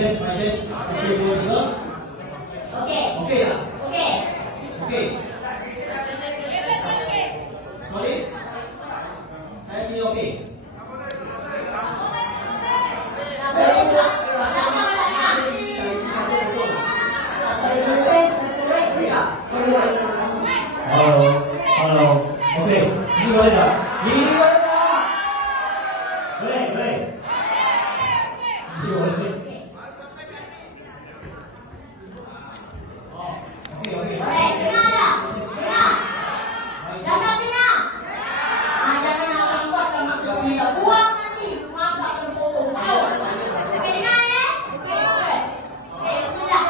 my best. Okay, dua juga. Okey. Okey tak? Okey. Okey. Sorry. Saya sini okey. Halo. Okey. Ini boleh tak? Ini boleh tak? Boleh, boleh. Ini boleh. Oh, okey, okey. Boleh, senang tak? Senang. Dah tak senang? Jangan nak lambutkan maksudnya. Buang nanti. Agak terpotong. Tahu? Okey, dengar ya? Okey, bagus. Okey, sudah.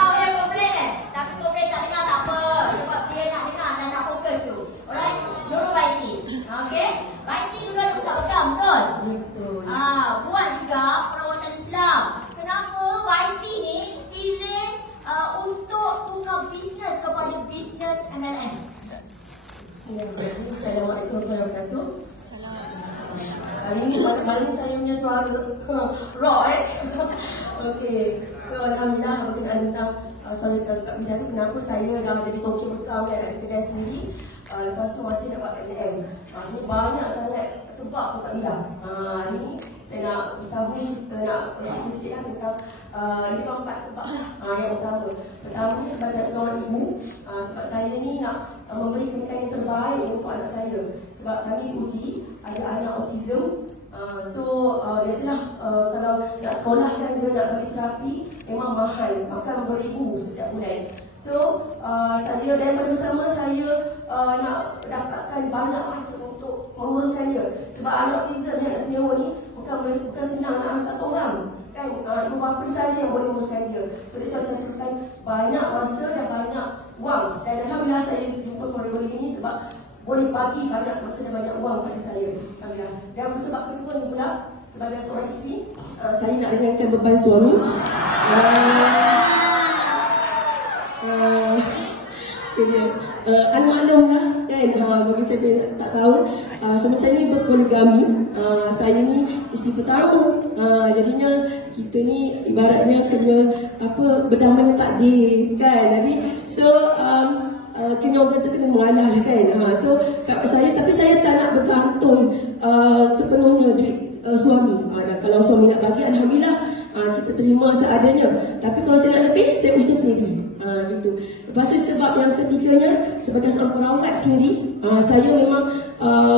Boleh komplain eh? Tapi komplain tak dengar tak apa. Sebab dia nak dengar dan nak fokus tu. Alright? Dulu Baiti. Okey? Baiti dulu ada pusat pegang, betul? Betul. Buat juga perawatan Islam. Kenapa YT ni pilih untuk tukar bisnes kepada bisnes MLM? Assalamualaikum warahmatullahi wabarakatuh. Hari ini malam-malam saya punya suara raw Okey. So alhamdulillah berkenaan tentang soalan Kak Bida tu, kenapa saya dah jadi toki bekam kan, ada kedai sendiri. Lepas tu masih nak buat MLM. Maksudnya banyak sangat sebab Kak Bida. Hari ni saya nak beritahu, nak cerita sikit lah tentang 5-4 sebab yang utama. Pertama sebagai seorang ibu, sebab saya ni nak memberi pendidikan yang terbaik untuk anak saya. Sebab kami uji ada anak autism. Biasalah kalau nak sekolah kan dia nak bagi terapi memang mahal, makan beribu setiap bulan. Saya dan bersama saya nak dapatkan banyak masa untuk menguruskan dia. Sebab anak autism yang nak semua ni bukan senang nak angkat orang kan, ibu bapa saja yang boleh menguruskan dia. Saya perlukan banyak masa dan banyak wang, dan alhamdulillah saya jumpa Forever ini sebab boleh bagi banyak masa dan banyak wang kepada saya. Alhamdulillah. Dan sebab kedua ni pula, sebagai seorang isteri, saya nak ringankan beban suami. Maklumlah kan, bagi siapa yang tak tahu, suami saya ni berpoligami. Saya ni isteri pertama. Jadinya kita ni ibaratnya kena berdamai dengan takdir kan. Jadi kena orang kata kena mengalah kan. Tapi saya tak nak bergantung sepenuhnya duit suami. Kalau suami nak bagi, alhamdulillah kita terima seadanya. Tapi kalau saya nak lebih, saya usaha sendiri. Gitu. Lepas tu sebab yang ketiganya, sebagai seorang perawat sendiri, saya memang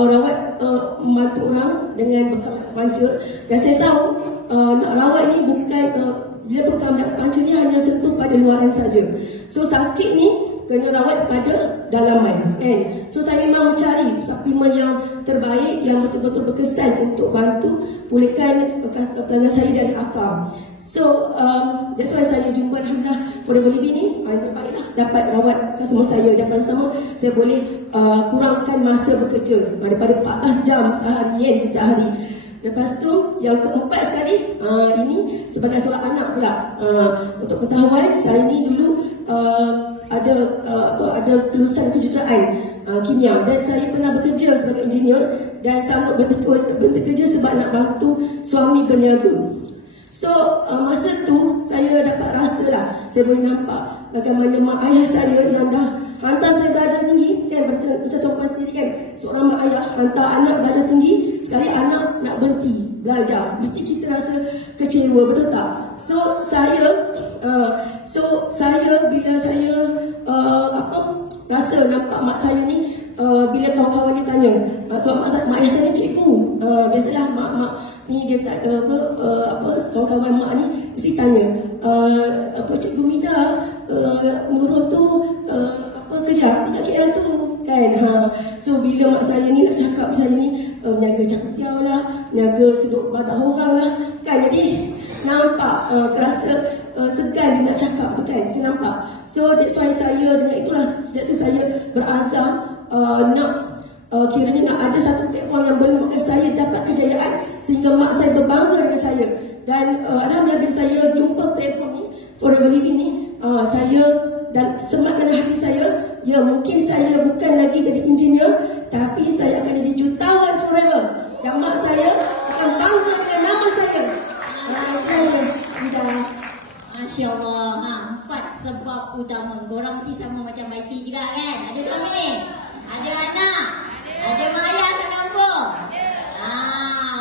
rawat membantu orang dengan bekam panca. Dan saya tahu nak rawat ni bukan bila bekam dan panca ni hanya sentuh pada luaran saja. So sakit ni kena rawat pada dalaman kan. Saya memang mencari suplemen yang terbaik yang betul-betul berkesan untuk bantu pulihkan pelanggan saya dari akar. That's why saya jumpa alhamdulillah Forever Living ni yang terbaik lah, dapat rawat customer saya, dan bersama saya boleh kurangkan masa bekerja daripada 14 jam sehari setiap hari. Lepas tu yang keempat sekali, ini sebagai seorang anak pula, untuk ketahuan saya ni dulu ada kelulusan kejuruteraan kimia, dan saya pernah bekerja sebagai engineer dan sanggup bekerja sebab nak bantu suami berniaga. Masa tu saya dapat rasa lah, saya boleh nampak bagaimana mak ayah saya yang dah hantar saya belajar tinggi kan, macam tuan-tuan sendiri kan, seorang mak ayah hantar anak belajar tinggi, sekali anak nak berhenti belajar, mesti kita rasa kecewa, betul tak? Saya bila saya rasa nampak mak saya ni, bila kawan-kawan ni tanya, sebab mak ayah saya ni cikgu, biasalah mak ni dia tak kawan-kawan mak ni mesti tanya, Cikgu Mida Nurul tu kerja KL tu kan. Bila mak saya ni nak cakap, saya ni niaga caktiau lah, niaga seduk badak orang lah kan. Jadi nampak rasa segan dia nak cakap tu kan, saya nampak. That's why saya dengan itulah, sejak tu saya berazam kiranya nak ada satu platform yang boleh membuatkan saya dapat kejayaan sehingga mak saya berbangga dengan saya. Dan alhamdulillah bila saya jumpa platform ni, Forever Living ni, saya dan sematkan hati saya, ya mungkin saya bukan lagi jadi engineer, tapi saya akan jadi jutawan forever. Dan mak saya akan bangga tanggungjawab utama. Korang mesti sama macam Maiti juga kan? Ada suami? Ada anak? Ada mak ayah kat kampung?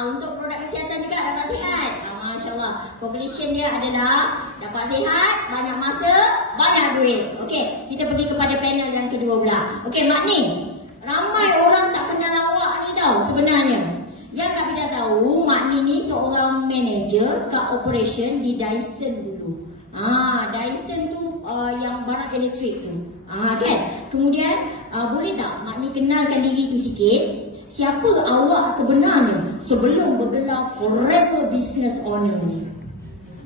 Untuk produk kesihatan juga dapat sihat. Masya Allah. Conclusion dia adalah dapat sihat, banyak masa, banyak duit. Okey, kita pergi kepada panel yang kedua pula. Okey, Mak Ni, ramai orang tak kenal awak ni tau sebenarnya. Yang tak tidak tahu, Mak Ni ni seorang manager kat operation di Dyson dulu. Dyson tu yang barang elektrik tu. Kan? Kemudian boleh tak Mak Ni kenalkan diri tu sikit? Siapa awak sebenarnya sebelum bergelar Forever Business Owner ni?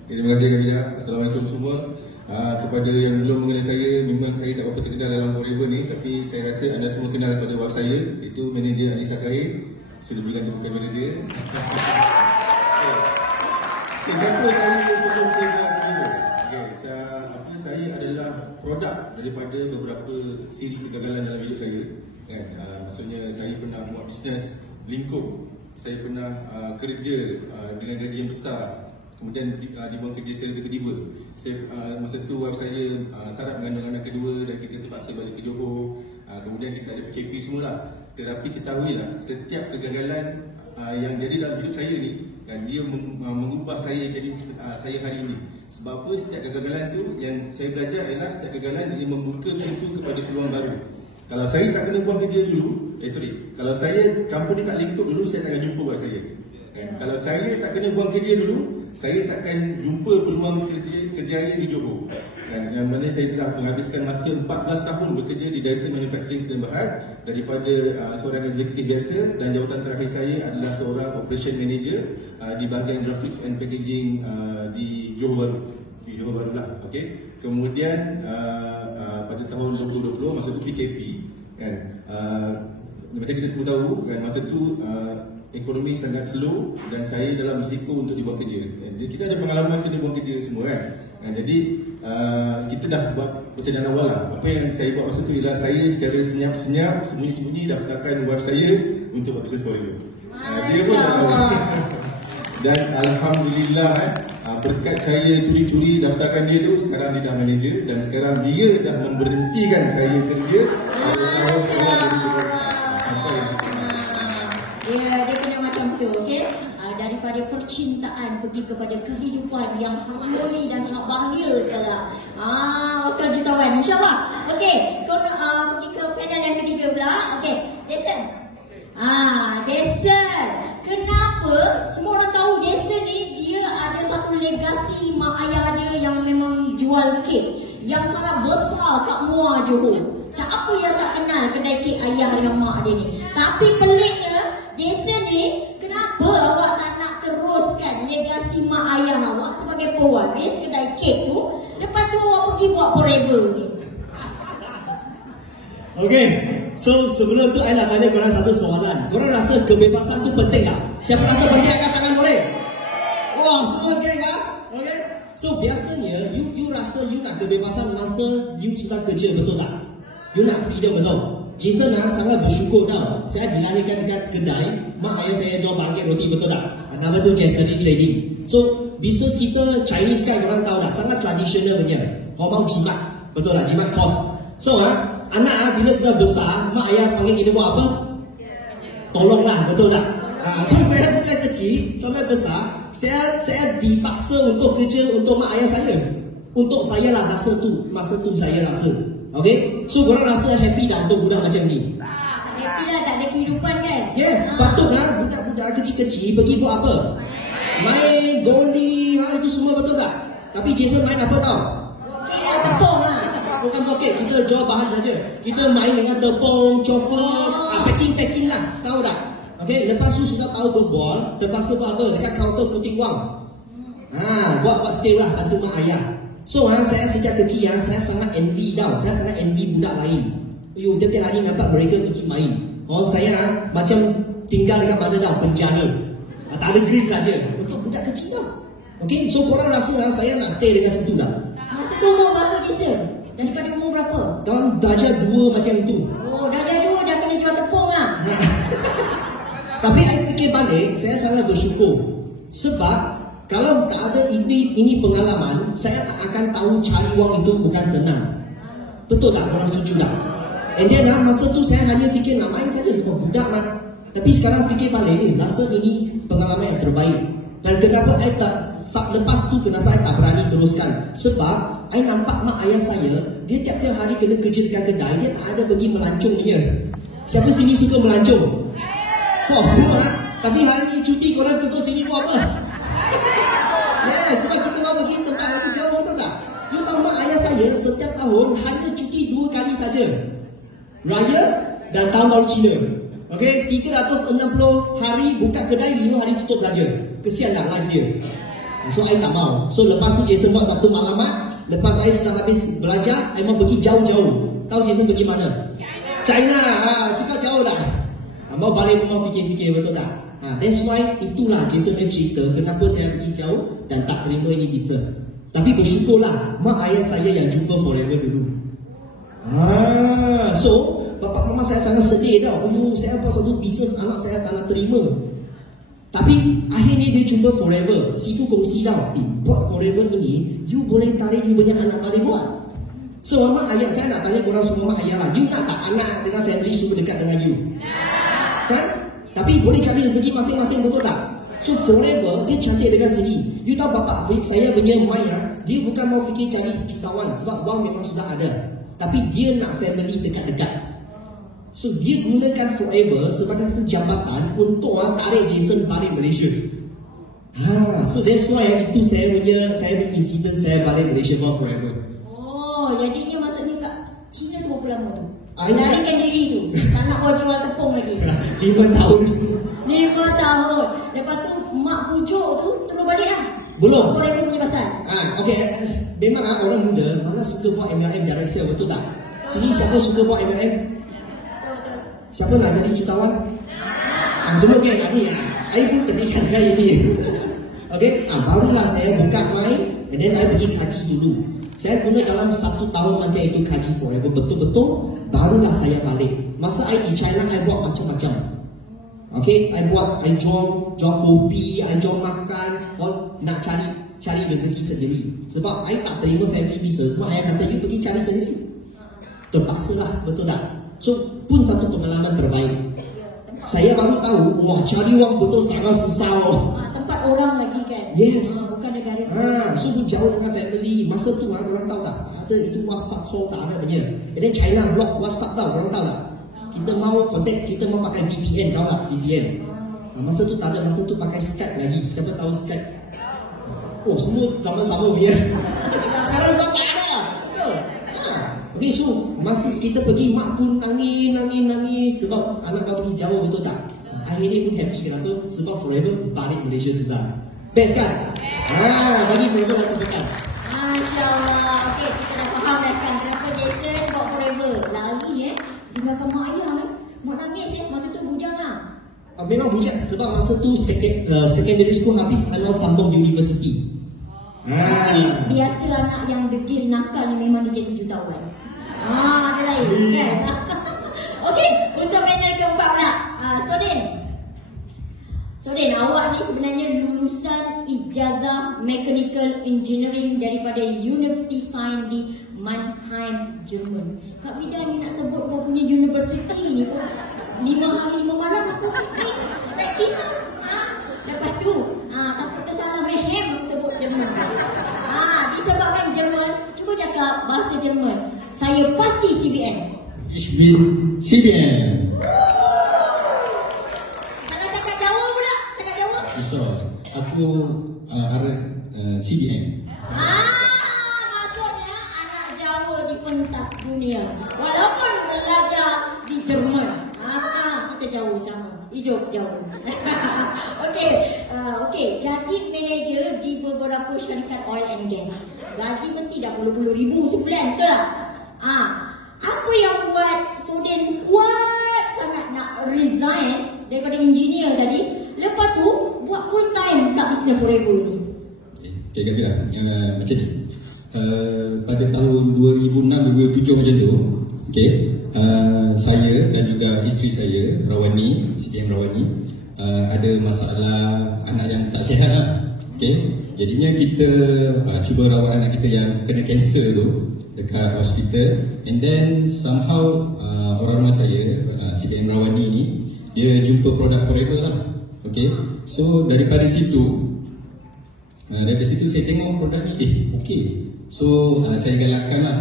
Terima kasih Kamila. Assalamualaikum semua. Kepada yang belum mengenal saya, memang saya tak apa terkenal dalam Forever ni, tapi saya rasa anda semua kenal pada web saya, itu manager Anissa Kair. Sudah bilang bukan manager. Siapa saya sebelum saya buat Forever? Saya adalah produk daripada beberapa siri kegagalan dalam hidup saya. Kan? Maksudnya saya pernah buat bisnes lingkup, saya pernah kerja dengan gaji yang besar, kemudian dibuang kerja secara tiba-tiba. Masa tu wife saya sarap mengandung anak kedua dan kita terpaksa balik ke Johor. Kemudian kita ada PKP semula. Tetapi ketahuilah, setiap kegagalan yang jadi dalam hidup saya ni, kan, dia mengubah saya jadi saya hari ini. Sebab apa? Setiap kegagalan tu yang saya belajar ialah setiap kegagalan dia membuka pintu kepada peluang baru. Kalau saya tak kena buang kerja dulu, kalau saya company tak lingkup dulu, saya tak akan jumpa buat saya. Kalau saya tak kena buang kerja dulu, saya takkan jumpa peluang kerjaya di Johor. Yang mana saya telah menghabiskan masa 14 tahun bekerja di Dyson Manufacturing Sdn Bhd daripada seorang eksekutif biasa, dan jawatan terakhir saya adalah seorang operation manager di bahagian graphics and packaging di Johor Bahru. Di Johor Bahru lah. Okay. Kemudian pada tahun 2020 masa tu PKP kan, macam kita semua tahu kan, masa tu ekonomi sangat slow dan saya dalam risiko untuk dibuang kerja. Jadi kita ada pengalaman kena buang kerja semua kan. Jadi kita dah buat persediaan awal lah. Apa yang saya buat masa tu ialah saya secara senyap-senyap, sembunyi-sembunyi daftarkan wife saya untuk buat bisnes Forever. Dia pun tak tahu. Dan Alhamdulillah berkat saya curi-curi daftarkan dia tu, sekarang dia dah manager dan sekarang dia dah memberhentikan saya kerja. Dia kena macam tu, okey? Daripada percintaan pergi kepada kehidupan yang harmoni dan sangat bahagia sekarang. Wakil jutawan, insyaAllah. Okey, pergi ke panel yang ketiga pula. Okey, Jason. Jason, kenapa semua orang tahu Jason ni dia ada satu legasi mak ayah dia yang memang jual kek yang sangat besar kat Muar Johor. Siapa yang tak kenal kedai kek ayah dengan mak dia ni? Tapi peliknya Jason ni, kenapa awak tak nak teruskan legasi mak ayah awak sebagai pewaris kedai kek tu, lepas tu awak pergi buat Forever ni? Okay, so sebelum tu saya nak tanya korang satu soalan. Korang rasa kebebasan tu penting tak? Siapa rasa penting angkat tangan boleh? Wah, semua geng kan? Okay, so biasanya you rasa you nak kebebasan masa you sedang kerja, betul tak? You nak freedom, betul? Jason sangat bersyukur tau. Saya dilahirkan dekat kedai, mak ayah saya jual bangkit roti, betul tak? Nama tu Jason Trading. So bisnes kita Chinese kan, korang tahu tak? Sangat tradisional punya. Hormon jimat, betul tak? Jimat kos. So anak bila sudah besar, mak ayah panggil kita buat apa? Tolonglah, betul tak? So saya sejak kecil sampai besar, saya dipaksa untuk kerja untuk mak ayah saya. Untuk saya lah masa tu saya rasa. Okay, so korang rasa happy tak untuk budak macam ni? Tak happy lah, tak ada kehidupan kan? Yes, patut kan budak-budak kecil-kecil pergi buat apa? Main, goli, itu semua, betul tak? Tapi Jason main apa tau? Okey lah, tepung lah. Bukan roket, kita jual bahan saja. Kita main dengan tepung, coklat, packing lah, tahu tak? Okay, lepas tu sudah tahu berbual, terpaksa buat apa? Dekat kaunter putih wang. Buat sale lah, bantu mak ayah. So saya sejak kecil saya sangat envy tau. Saya sangat envy budak lain. Tiap-tiap hari nampak mereka pergi main. Saya macam tinggal dekat mana tau? Penjara. Tak ada green saja. Untuk budak kecil tau. Okay, so korang rasa saya nak stay dekat situ dah. Masa tu umur berapa Jason? Daripada umur berapa? Tahun darjah 2 macam tu. Oh, darjah 2 dah kena jual tepung lah. Tapi saya fikir balik, saya sangat bersyukur. Sebab Kalau tak ada ini pengalaman, saya tak akan tahu cari wang itu bukan senang. Betul tak? Korang setuju tak? And then masa tu saya hanya fikir nak main saja sebab budak mah. Tapi sekarang fikir balik rasa ini pengalaman yang terbaik. Dan kenapa saya tak lepas tu kenapa saya tak berani teruskan? Sebab saya nampak mak ayah saya, dia tiap-tiap hari kena kerja dekat kedai, dia tak ada pergi melancong punya. Siapa sini suka melancong? Oh semua. Tapi hari ni cuti korang tutup sini buat apa? Ya, sebab kita mau pergi tempat lagi jauh, betul tak? You tahu mak ayah saya setiap tahun hanya cuti 2 kali saja. Raya dan Tahun Baru Cina. Okey, 360 hari buka kedai, 5 hari tutup saja. Kesian tak life dia. So, I tak mau. So, lepas tu Jason buat satu maklumat. Lepas saya sudah habis belajar, I mau pergi jauh-jauh. Tahu Jason pergi mana? China. Cakap jauh tak? Mau balik rumah fikir-fikir, betul tak? That's why itulah Jason punya cerita kenapa saya pergi jauh dan tak terima ini bisnes. Tapi bersyukurlah mak ayah saya yang jumpa forever dulu. So bapa mama saya sangat sedih dah. Saya buat satu bisnes, anak saya tak nak terima. Tapi akhirnya dia jumpa forever. Sifu kongsi tau, buat forever ini you boleh tarik you punya anak balik buat. So mama ayah saya nak tanya korang semua mak ayah lah, you nak tak anak dengan family suruh dekat dengan you? Kan? Tapi boleh cari rezeki masing-masing, betul tak? So forever dia cantik dekat sini. You tahu bapa saya punya mind dia bukan mau fikir cari jutawan sebab wang memang sudah ada. Tapi dia nak family dekat-dekat. So dia gunakan forever sebagai jambatan untuk tarik Jason balik Malaysia. So that's why itu saya punya incident saya balik Malaysia for forever. Oh, jadinya maksudnya kat Cina tu berapa lama tu? Larikan diri tu. Tak nak kau jual tepung lagi. 5 tahun. 5 tahun. Lepas tu mak pujuk tu terus balik lah. Belum. Forever punya pasal. Okay. Memang orang muda mana suka buat MLM director, betul tak? Sini siapa suka buat MLM? Betul. Siapa nak jadi jutawan? Semua geng ni. Saya pun terlihat kali ni. Okay. Barulah saya buka main. And then saya pergi kaji dulu. Saya guna dalam 1 tahun macam itu kaji forever betul-betul. Barulah saya balik. Masa saya di China, saya buat macam-macam. Okay, saya jual kopi, saya jual makan, nak cari rezeki sendiri. Sebab saya tak terima family business. Sebab saya kata, you pergi cari sendiri. Terpaksa lah, betul tak? So, pun satu pengalaman terbaik. Saya baru tahu, wah cari wang betul sangat susah. Tempat orang lagi kan? Yes. Bukan negara sendiri. So jauh dengan family. Masa tu orang tahu tak? Ada itu WhatsApp call tak ada punya. And then China block WhatsApp tau, orang tahu tak? Kita mau contact, kita mau pakai VPN, tahu tak? VPN. Masa tu tak ada, masa tu pakai Skype lagi. Siapa tahu Skype? Oh semua sama-sama dia. Cara sebab tak ada. Okay, so masa kita pergi, mak pun nangis sebab anak kau pergi jauh, betul tak? Akhirnya pun happy, kenapa? Sebab forever balik Malaysia sudah. Best kan? Bagi forever lah terdekat. Masya Allah. Okay, kita dah faham dah sekarang kenapa Jason buat forever. Lagi tinggalkan mak ayah mak nangis masa tu bujang lah. Memang bujang sebab masa tu secondary school habis anak sambung university. Biasa anak yang degil nakal ni memang dia jadi jutawan. Ada lain kan? Okey, untuk panel keempat pula. Soden, awak ni sebenarnya lulusan ijazah Mechanical Engineering daripada University Sains di Mannheim, Jerman. Kak Vida ni nak sebut kau punya university ni pun 5 hari 5 malam aku ni praktis. Lepas tu takut tersalah mehem aku sebut Jerman. Disebabkan Jerman, cuba cakap bahasa Jerman. Saya pasti CBN. Ich bin CBN. Kalau cakap Jawa pula, cakap Jawa. So, aku arah CBN. Maksudnya anak Jawa di pentas dunia. Walaupun belajar di Jerman. Kita Jawa sama. Hidup Jawa. Okey, jadi manager di beberapa syarikat oil and gas. Gaji mesti dah puluh-puluh ribu sebulan, betul tak? Apa yang buat Soden kuat sangat nak resign daripada engineer tadi, lepas tu buat full time kat Business Forever ni? Okay, Kak macam ni. Pada tahun 2006-2007 macam tu, okay, saya dan juga isteri saya, Rawani, CBN Rawani, ada masalah anak yang tak sihat lah. Okay, jadinya kita cuba rawat anak kita yang kena kanser tu dekat hospital, and then somehow orang rumah saya, CBM Rawani ni, dia jumpa produk Forever lah. Okay, so daripada situ saya tengok produk ni, okay. So saya galakkan lah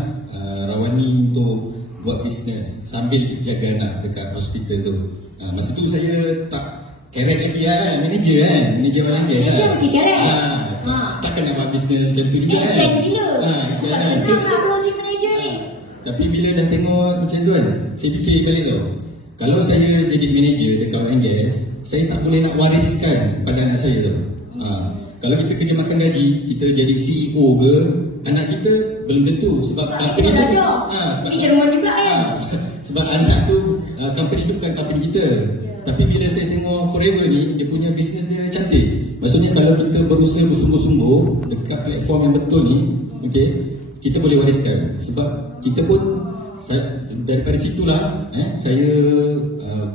Rawani untuk buat bisnes sambil jaga anak dekat hospital tu. Masa tu saya tak kerek lagi kan, manager orang gas Dia mesti kerek. Takkan nak buat bisnes macam tu juga kan. Sen bila? Senang Senang nak closing manager ni. Tapi bila dah tengok macam tu kan, saya fikir balik tau, kalau saya jadi manager dekat oil and gas, saya tak boleh nak wariskan kepada anak saya tau. Kalau kita kerja makan gaji, kita jadi CEO ke, anak kita belum tentu. Sebab company tu sebab di Jerman juga kan. Sebab anak tu, company tu bukan company kita. Tapi bila saya tengok Forever ni, dia punya bisnes dia cantik. Maksudnya kalau kita berusaha bersungguh-sungguh dekat platform yang betul ni, okay, kita boleh wariskan. Sebab kita pun daripada situlah saya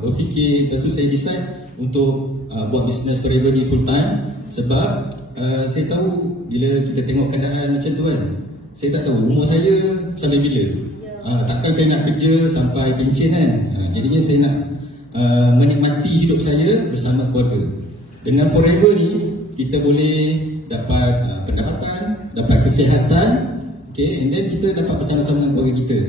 berfikir, lepas tu saya decide untuk buat bisnes Forever ni full time. Sebab saya tahu bila kita tengok keadaan macam tu kan, saya tak tahu umur saya sampai bila. Takkan saya nak kerja sampai pencen kan. Jadinya saya nak menikmati hidup saya bersama keluarga. Dengan Forever ni kita boleh dapat pendapatan, dapat kesihatan, okay, and then kita dapat bersama-sama dengan keluarga kita.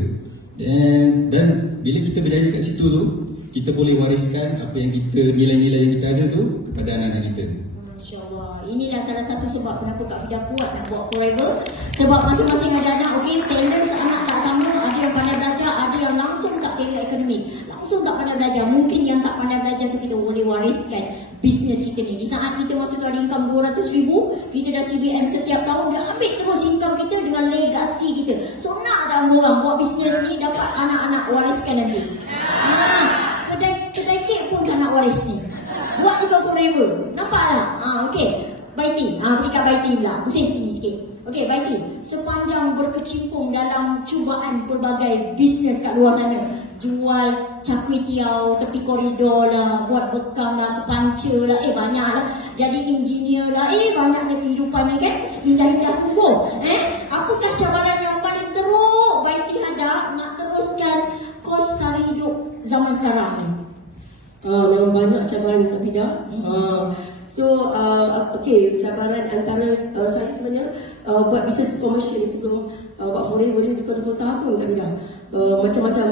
Dan bila kita berjaya kat situ tu, kita boleh wariskan apa yang kita, nilai-nilai yang kita ada tu kepada anak-anak kita. Masya-Allah. Inilah salah satu sebab kenapa Kak Fida kuat nak buat Forever. Sebab masing-masing ada anak, okey, talent seanak tak sama. Ada yang pandai belajar, ada yang langsung tak kira akademik, langsung tak pandai belajar. Mungkin yang tak pandai belajar tu kita boleh wariskan bisnes kita ni. Di saat kita masuk ada income 200,000, kita dah CBM setiap tahun, dia ambil terus income kita dengan legasi kita. So nak tak orang buat bisnes ni dapat anak-anak wariskan nanti. Kedai kek pun tak nak waris ni. Buat juga Forever. Nampak tak? Okey. Baiti. Pergi kat Baiti pula. Pusing sini sikit. Okey, Baiti. Sepanjang berkecimpung dalam cubaan pelbagai bisnes kat luar sana. Jual cakui tiaw tepi koridor lah, buat bekam lah, kepanca lah, banyak lah. Jadi engineer lah, banyaknya kehidupan ni kan. Indah-indah sungguh. Apakah cabaran yang paling teruk Baiti hadap nak teruskan kos sara hidup zaman sekarang ni? Memang banyak cabaran Kak Fida. Okay, cabaran antara saya sebenarnya buat bisnes komersial sebelum buat Forever ni lebih kurang 20 tahun Kak Fida. Macam-macam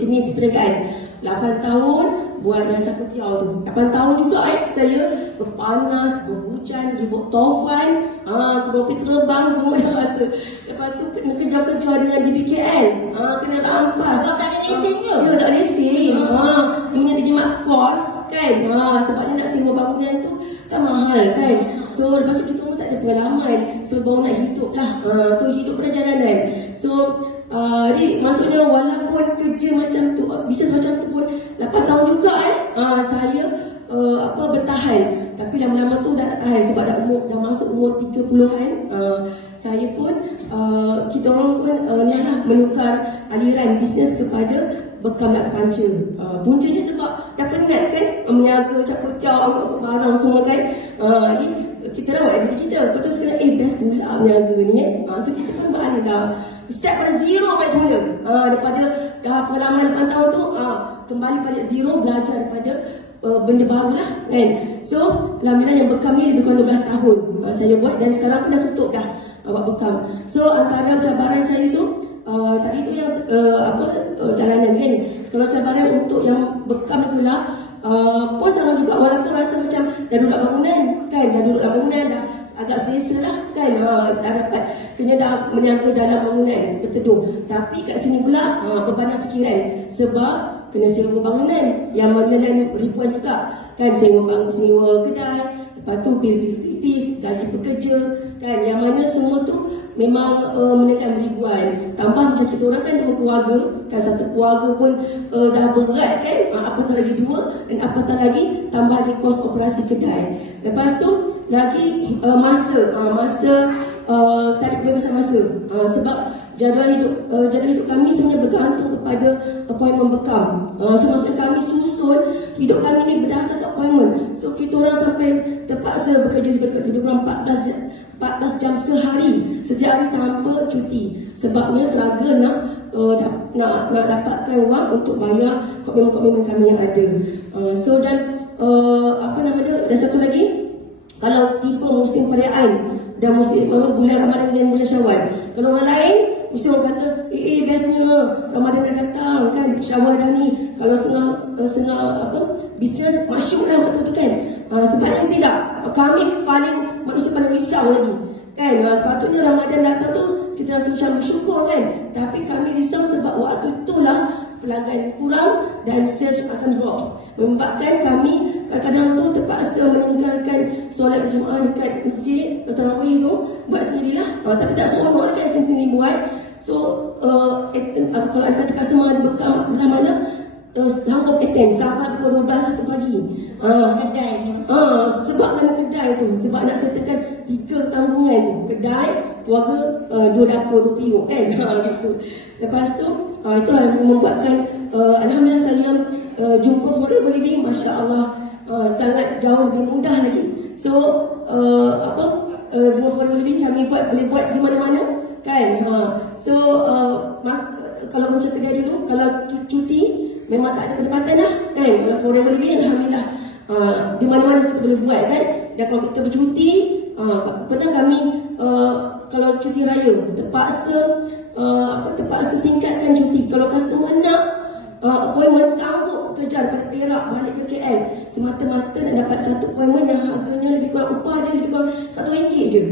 jenis perniagaan. 8 tahun buat yang cakap tiaw tu. 8 tahun juga saya berpanas, berhujan, ribut tofan, kemudian terbang semua dah rasa. Lepas tu kena kejar-kejar dengan DBKL, kena rampas. Sebab tak ada lesen ke? Ya, tak ada lesen. Punya dijimat kos kan. Sebabnya nak sewa bangunan tu kan mahal kan. So lepas tu kita pun tak ada pengalaman. So baru nak hidup lah. Tu hidup perjalanan. So jadi maksudnya walaupun kerja macam tu, bisnes macam tu pun 8 tahun juga saya bertahan. Tapi lama-lama tu dah tak tahan sebab dah masuk umur 30-an. Saya pun kita orang pun menukar aliran bisnes kepada bekam nak kepanca. Puncanya sebab dah penat kan meniaga cakap-cakap angkut barang semua kan. Jadi kita rawat diri kita. Lepas tu sekarang best pula meniaga ni so kita pun berada dah start pada zero balik semula. Daripada dah pengalaman 8 tahun tu kembali balik zero, belajar daripada benda baru lah kan. So alhamdulillah yang bekam ni lebih kurang 12 tahun saya buat dan sekarang pun dah tutup dah buat bekam. So antara cabaran saya tu tadi tu yang jalanan kan. Kalau cabaran untuk yang bekam pula pun sama juga, walaupun rasa macam dah duduk bangunan kan, dah agak selesa lah kan, dah dapat kena dah menjaga dalam bangunan berteduh. Tapi kat sini pula beban fikiran sebab kena sewa bangunan yang mana ribuan juga kan, sewa kedai, lepas tu bil utilities, gaji pekerja kan, yang mana semua tu memang menekan ribuan. Tambah macam kita orang kan dua keluarga kan, satu keluarga pun dah berat kan, apatah lagi dua, dan apatah lagi tambah lagi kos operasi kedai. Lepas tu lagi masa tarik kebebasan masa, sebab jadual hidup kami sebenarnya bergantung kepada appointment bekam. So maksudnya kami susun hidup kami ni berdasarkan appointment. So kita orang sampai terpaksa bekerja lebih kurang 14 jam sehari, setiap hari tanpa cuti. Sebabnya struggle nak dapatkan wang untuk bayar komitmen-komitmen kami yang ada. So dan dan satu lagi, kalau tiba musim perayaan dan musim bulan Ramadan dan bulan Syawal, kalau orang lain mesti orang kata bestnya Ramadan dah datang kan, Syawal dah ni, kalau setengah bisnes masyuk dah waktu tu kan. Sebaliknya tidak, kami manusia paling risau lagi kan. Sepatutnya Ramadan datang tu kita rasa macam bersyukur kan, tapi kami risau sebab waktu itulah pelanggan kurang dan sales akan drop, menyebabkan kami kadang-kadang tu terpaksa meninggalkan solat berjemaah dekat masjid tarawih tu, buat sendirilah. Tapi tak seronok lah kan sendiri buat. So kalau anda kata customer ada bekal belah mana, sanggup attend sampai pukul 12 1 pagi. Kedai ni sebab kerana kedai tu, sebab nak settlekan 3 tanggungan tu, kedai, keluarga, 2 dapur, 2 periuk kan. Gitu. Lepas tu itulah yang membuatkan alhamdulillah saya jumpa Forever Living, Masya Allah, sangat jauh lebih mudah lagi. So dengan Forever Living kami boleh buat di mana-mana kan. So kalau macam kedai dulu, kalau cuti memang tak ada pendapatan dah kan. Kalau Forever Living alhamdulillah di mana-mana kita boleh buat kan. Dan kalau kita bercuti, pernah kami kalau cuti raya terpaksa singkatkan cuti. Kalau customer nak appointment, sanggup kejar pada Perak balik ke KL semata-mata nak dapat satu appointment yang harganya lebih kurang, upah dia lebih kurang RM1 je.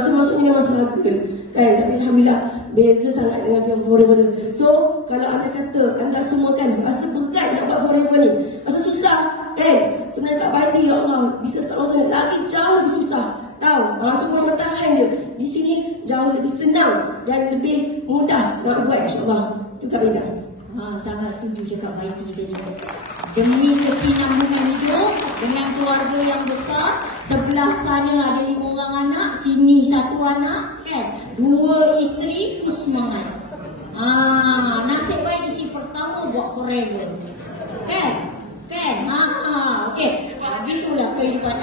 So maksudnya memang struggle kan. Tapi alhamdulillah beza sangat dengan Forever. So kalau anda kata anda semua kan rasa berat nak buat Forever ni, rasa susah kan, sebenarnya kat Baiti ya Allah, bisnes kat luar sana lagi jauh lebih susah. Tahu, semua orang bertahan je. Di sini jauh lebih senang dan lebih mudah nak buat, insyaAllah. Itu Kak Bina. Sangat setuju cakap Baiti tadi. Demi kesinambungan hidup dengan keluarga yang besar, sebelah sana ada 5 orang anak, sini 1 anak kan, 2 isteri plus semangat. Nasib baik isi pertama buat Forever kan. Okey, begitulah kehidupan.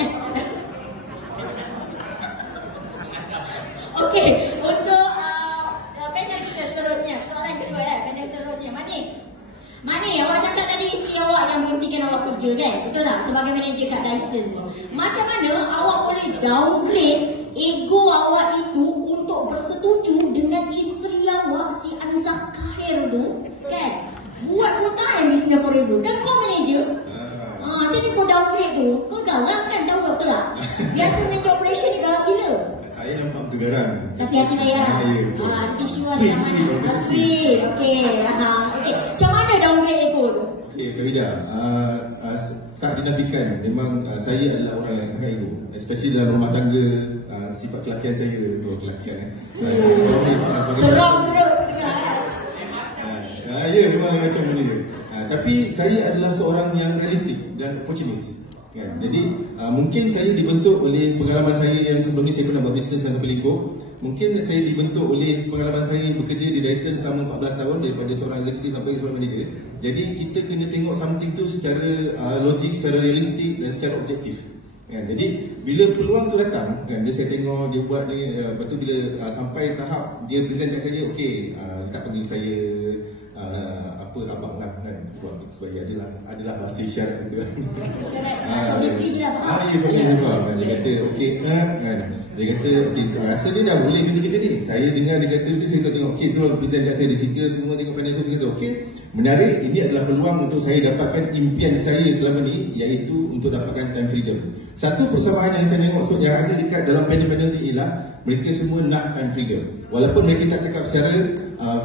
Okey, untuk panel kita seterusnya, soalan kedua panel seterusnya. Mani, awak cakap tadi isteri awak yang berhentikan awak kerja kan, betul tak? Sebagai manager kat Dyson tu, macam mana awak boleh downgrade ego awak itu untuk bersetuju dengan isteri awak si Anissa Kahir tu kan, buat full time bisnes Forever kan? Kau manager, macam ni kau downgrade tu, kau garang kan? Tahu betul tak? Biasa manager operation ni garang gila. Saya nampak tu garang, tapi hati layan. Tisu ada mana? Sweet. Okey. Macam mana downgrade ego tu? Okey, Kak Vida, tak dinafikan memang saya adalah orang yang sangat ego, especially dalam rumah tangga. Sifat kelakian saya, serang terus dengar. Ya, memang macam ni. Tapi saya adalah seorang yang realistik dan opportunis. Jadi mungkin saya dibentuk oleh pengalaman saya yang sebelum ni saya pernah buat bisnes dengan pelingkup. Mungkin saya dibentuk oleh pengalaman saya bekerja di Dyson selama 14 tahun, daripada seorang executive sampai seorang manager. Jadi kita kena tengok something tu secara logik, secara realistik dan secara objektif. Jadi bila peluang tu datang kan, dia saya tengok dia buat ni, lepas tu bila sampai tahap dia present kat saya, okey, tak panggil saya abang lah kan, sebab adalah bahasa isyarat gitu. Suami isteri je lah faham. Suami isteri faham. Dia kata okey kan. Dia kata okey, rasa dia dah boleh berhenti kerja ni. Saya dengar dia kata macam, saya tengok okey, terus present kat saya, dia cerita semua, tengok financial, saya kata okey, menarik. Ini adalah peluang untuk saya dapatkan impian saya selama ni, iaitu untuk dapatkan time freedom. Satu persamaan yang saya tengok yang ada dekat dalam panel-panel ni ialah mereka semua nak time freedom. Walaupun mereka tak cakap secara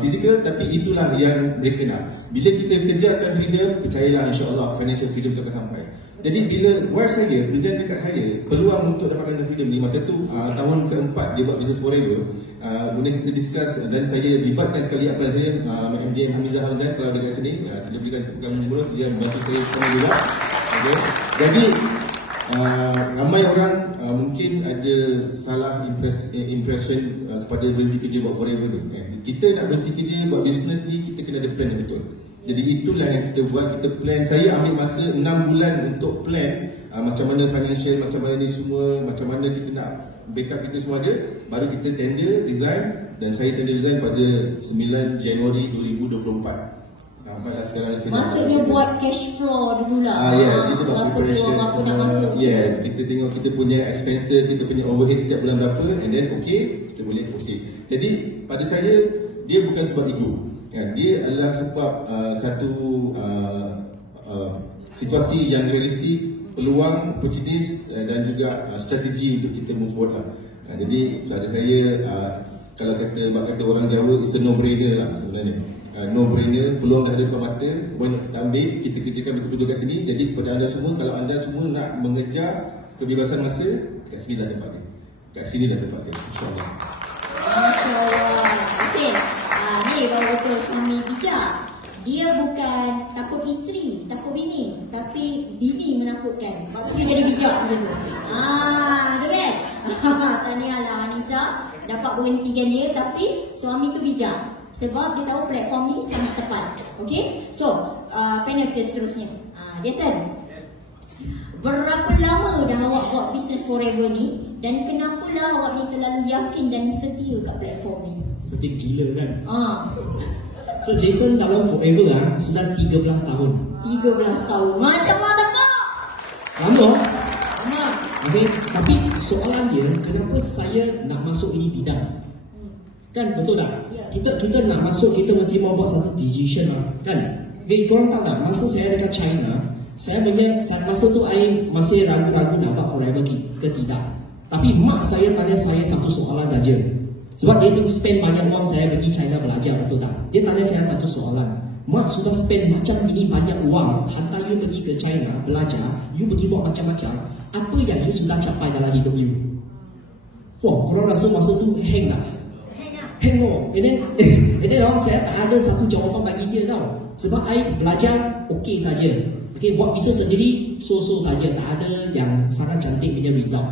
fizikal, tapi itulah yang mereka nak. Bila kita kejar time freedom, percayalah insya-Allah financial freedom tu akan sampai. Jadi bila wife saya present dekat saya peluang untuk dapatkan time freedom ni, masa tu tahun keempat dia buat business Forever, kemudian kita discuss dan saya libatkan sekali abang saya, MD Hamizah Hamdan, kalau dekat sini, saya berikan pegang menyuruh, dia bantu saya sama juga. Okay. Jadi ramai orang mungkin ada salah impression kepada berhenti kerja buat Forever tu. Kita nak berhenti kerja buat bisnes ni, kita kena ada plan yang betul. Jadi itulah yang kita buat, kita plan. Saya ambil masa 6 bulan untuk plan macam mana financial, macam mana ni semua, macam mana kita nak backup kita semua ada. Baru kita tender, design, dan saya tender design pada 9 Januari 2024. Sampailah sekarang maksudnya buat cash flow dululah. Yes, kita buat preparation apa nak masuk. Yes, kita tengok kita punya expenses, kita punya overhead setiap bulan berapa, and then okay, kita boleh proceed. Jadi pada saya, dia bukan sebab ego kan? Dia adalah sebab satu situasi yang realistik, peluang, opportunities dan juga strategi untuk kita move forward lah. Jadi pada saya, kalau kata orang Jawa, it's a no-brainer lah sebenarnya. No-brainer, peluang dah ada depan mata, banyak kita ambil, kita kerjakan betul-betul kat sini. Jadi kepada anda semua, kalau anda semua nak mengejar kebebasan masa, kat sini dah tempat dia. Kat sini dah tempat dia, insyaAllah. InsyaAllah. Okey, ni baru betul suami bijak. Dia bukan takut isteri, takut bini, tapi bini menakutkan. Lepas tu dia jadi bijak macam tu. Betul kan? Tahniahlah Anissa, dapat berhentikan dia, tapi suami tu bijak. Sebab dia tahu platform ni sangat tepat. Okay, so panel kita seterusnya. Jason, berapa lama dah awak buat Business Forever ni? Dan kenapalah awak ni terlalu yakin dan setia kat platform ni? Setia gila kan? So Jason dalam Forever sudah 13 tahun. 13 tahun. Masya Allah tak? Lama. Okay, tapi soalan dia, kenapa saya nak masuk ini bidang? Kan betul tak? Ya. Kita nak masuk, kita mesti mau buat satu decision lah, kan? Okay, korang tahu tak, masa saya dekat China, masa tu saya masih ragu-ragu nak buat Forever ke tidak. Tapi mak saya tanya saya satu soalan saja. Sebab dia pun spend banyak wang saya pergi China belajar, betul tak? Dia tanya saya satu soalan. Mak sudah spend macam ini banyak wang, hantar you pergi ke China belajar, you pergi buat macam-macam. Apa yang you sudah capai dalam hidup you? Wah, korang rasa masa tu hang tak? Hang on. And then orang saya tak ada satu jawapan bagi dia tau. Sebab saya belajar okey saja. Okay, buat bisnes sendiri so-so saja, tak ada yang sangat cantik punya result.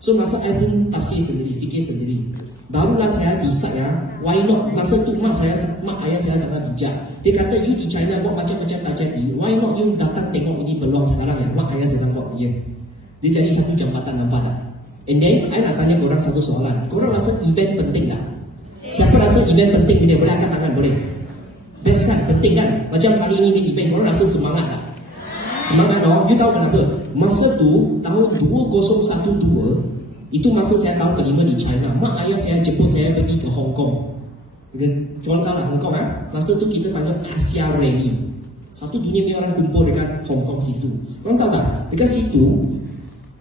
So masa saya pun tafsir sendiri, fikir sendiri. Barulah saya decide why not? Masa tu mak ayah saya sangat bijak. Dia kata you di China buat macam-macam tak jadi, why not you datang tengok ini peluang sekarang yang mak ayah sedang buat dia. Dia jadi satu jambatan, nampak tak? And then saya nak tanya korang satu soalan. Korang rasa event penting tak? Siapa rasa event penting bila boleh angkat tangan? Boleh? Best kan? Penting kan? Macam kali ini event, korang rasa semangat tak? Semangat dong. You tahu kenapa? Masa tu tahun 2012, itu masa saya tahun kelima di China. Mak ayah saya jemput saya pergi ke Hong Kong. Korang tahu tak Hong Kong masa tu kita panggil Asia Rally. Satu dunia ni orang kumpul dekat Hong Kong situ. Korang tahu tak? Dekat situ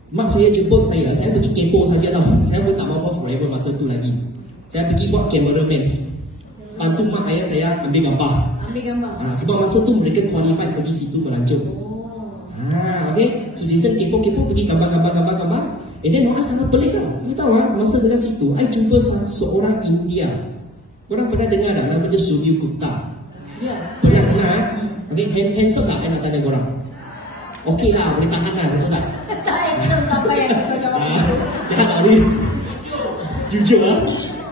mak saya jemput saya pergi kepo saja tau. Saya pun tak mau Forever masa tu lagi. Saya pergi buat cameraman. Bantu mak ayah saya ambil gambar. Sebab masa tu mereka qualified pergi situ melancong. Okay. So Jason kepo-kepo pergi gambar. And then orang sangat pelik tau. You tahu masa dekat situ, I jumpa seorang India. Korang pernah dengar tak namanya Surya Gupta? Ya. Pernah dengar Okay, handsome tak? I nak tanya korang. Okay lah, boleh tahan lah, betul tak? Tak handsome sampai yang kata jawab itu. Jangan tak boleh. Jujur lah.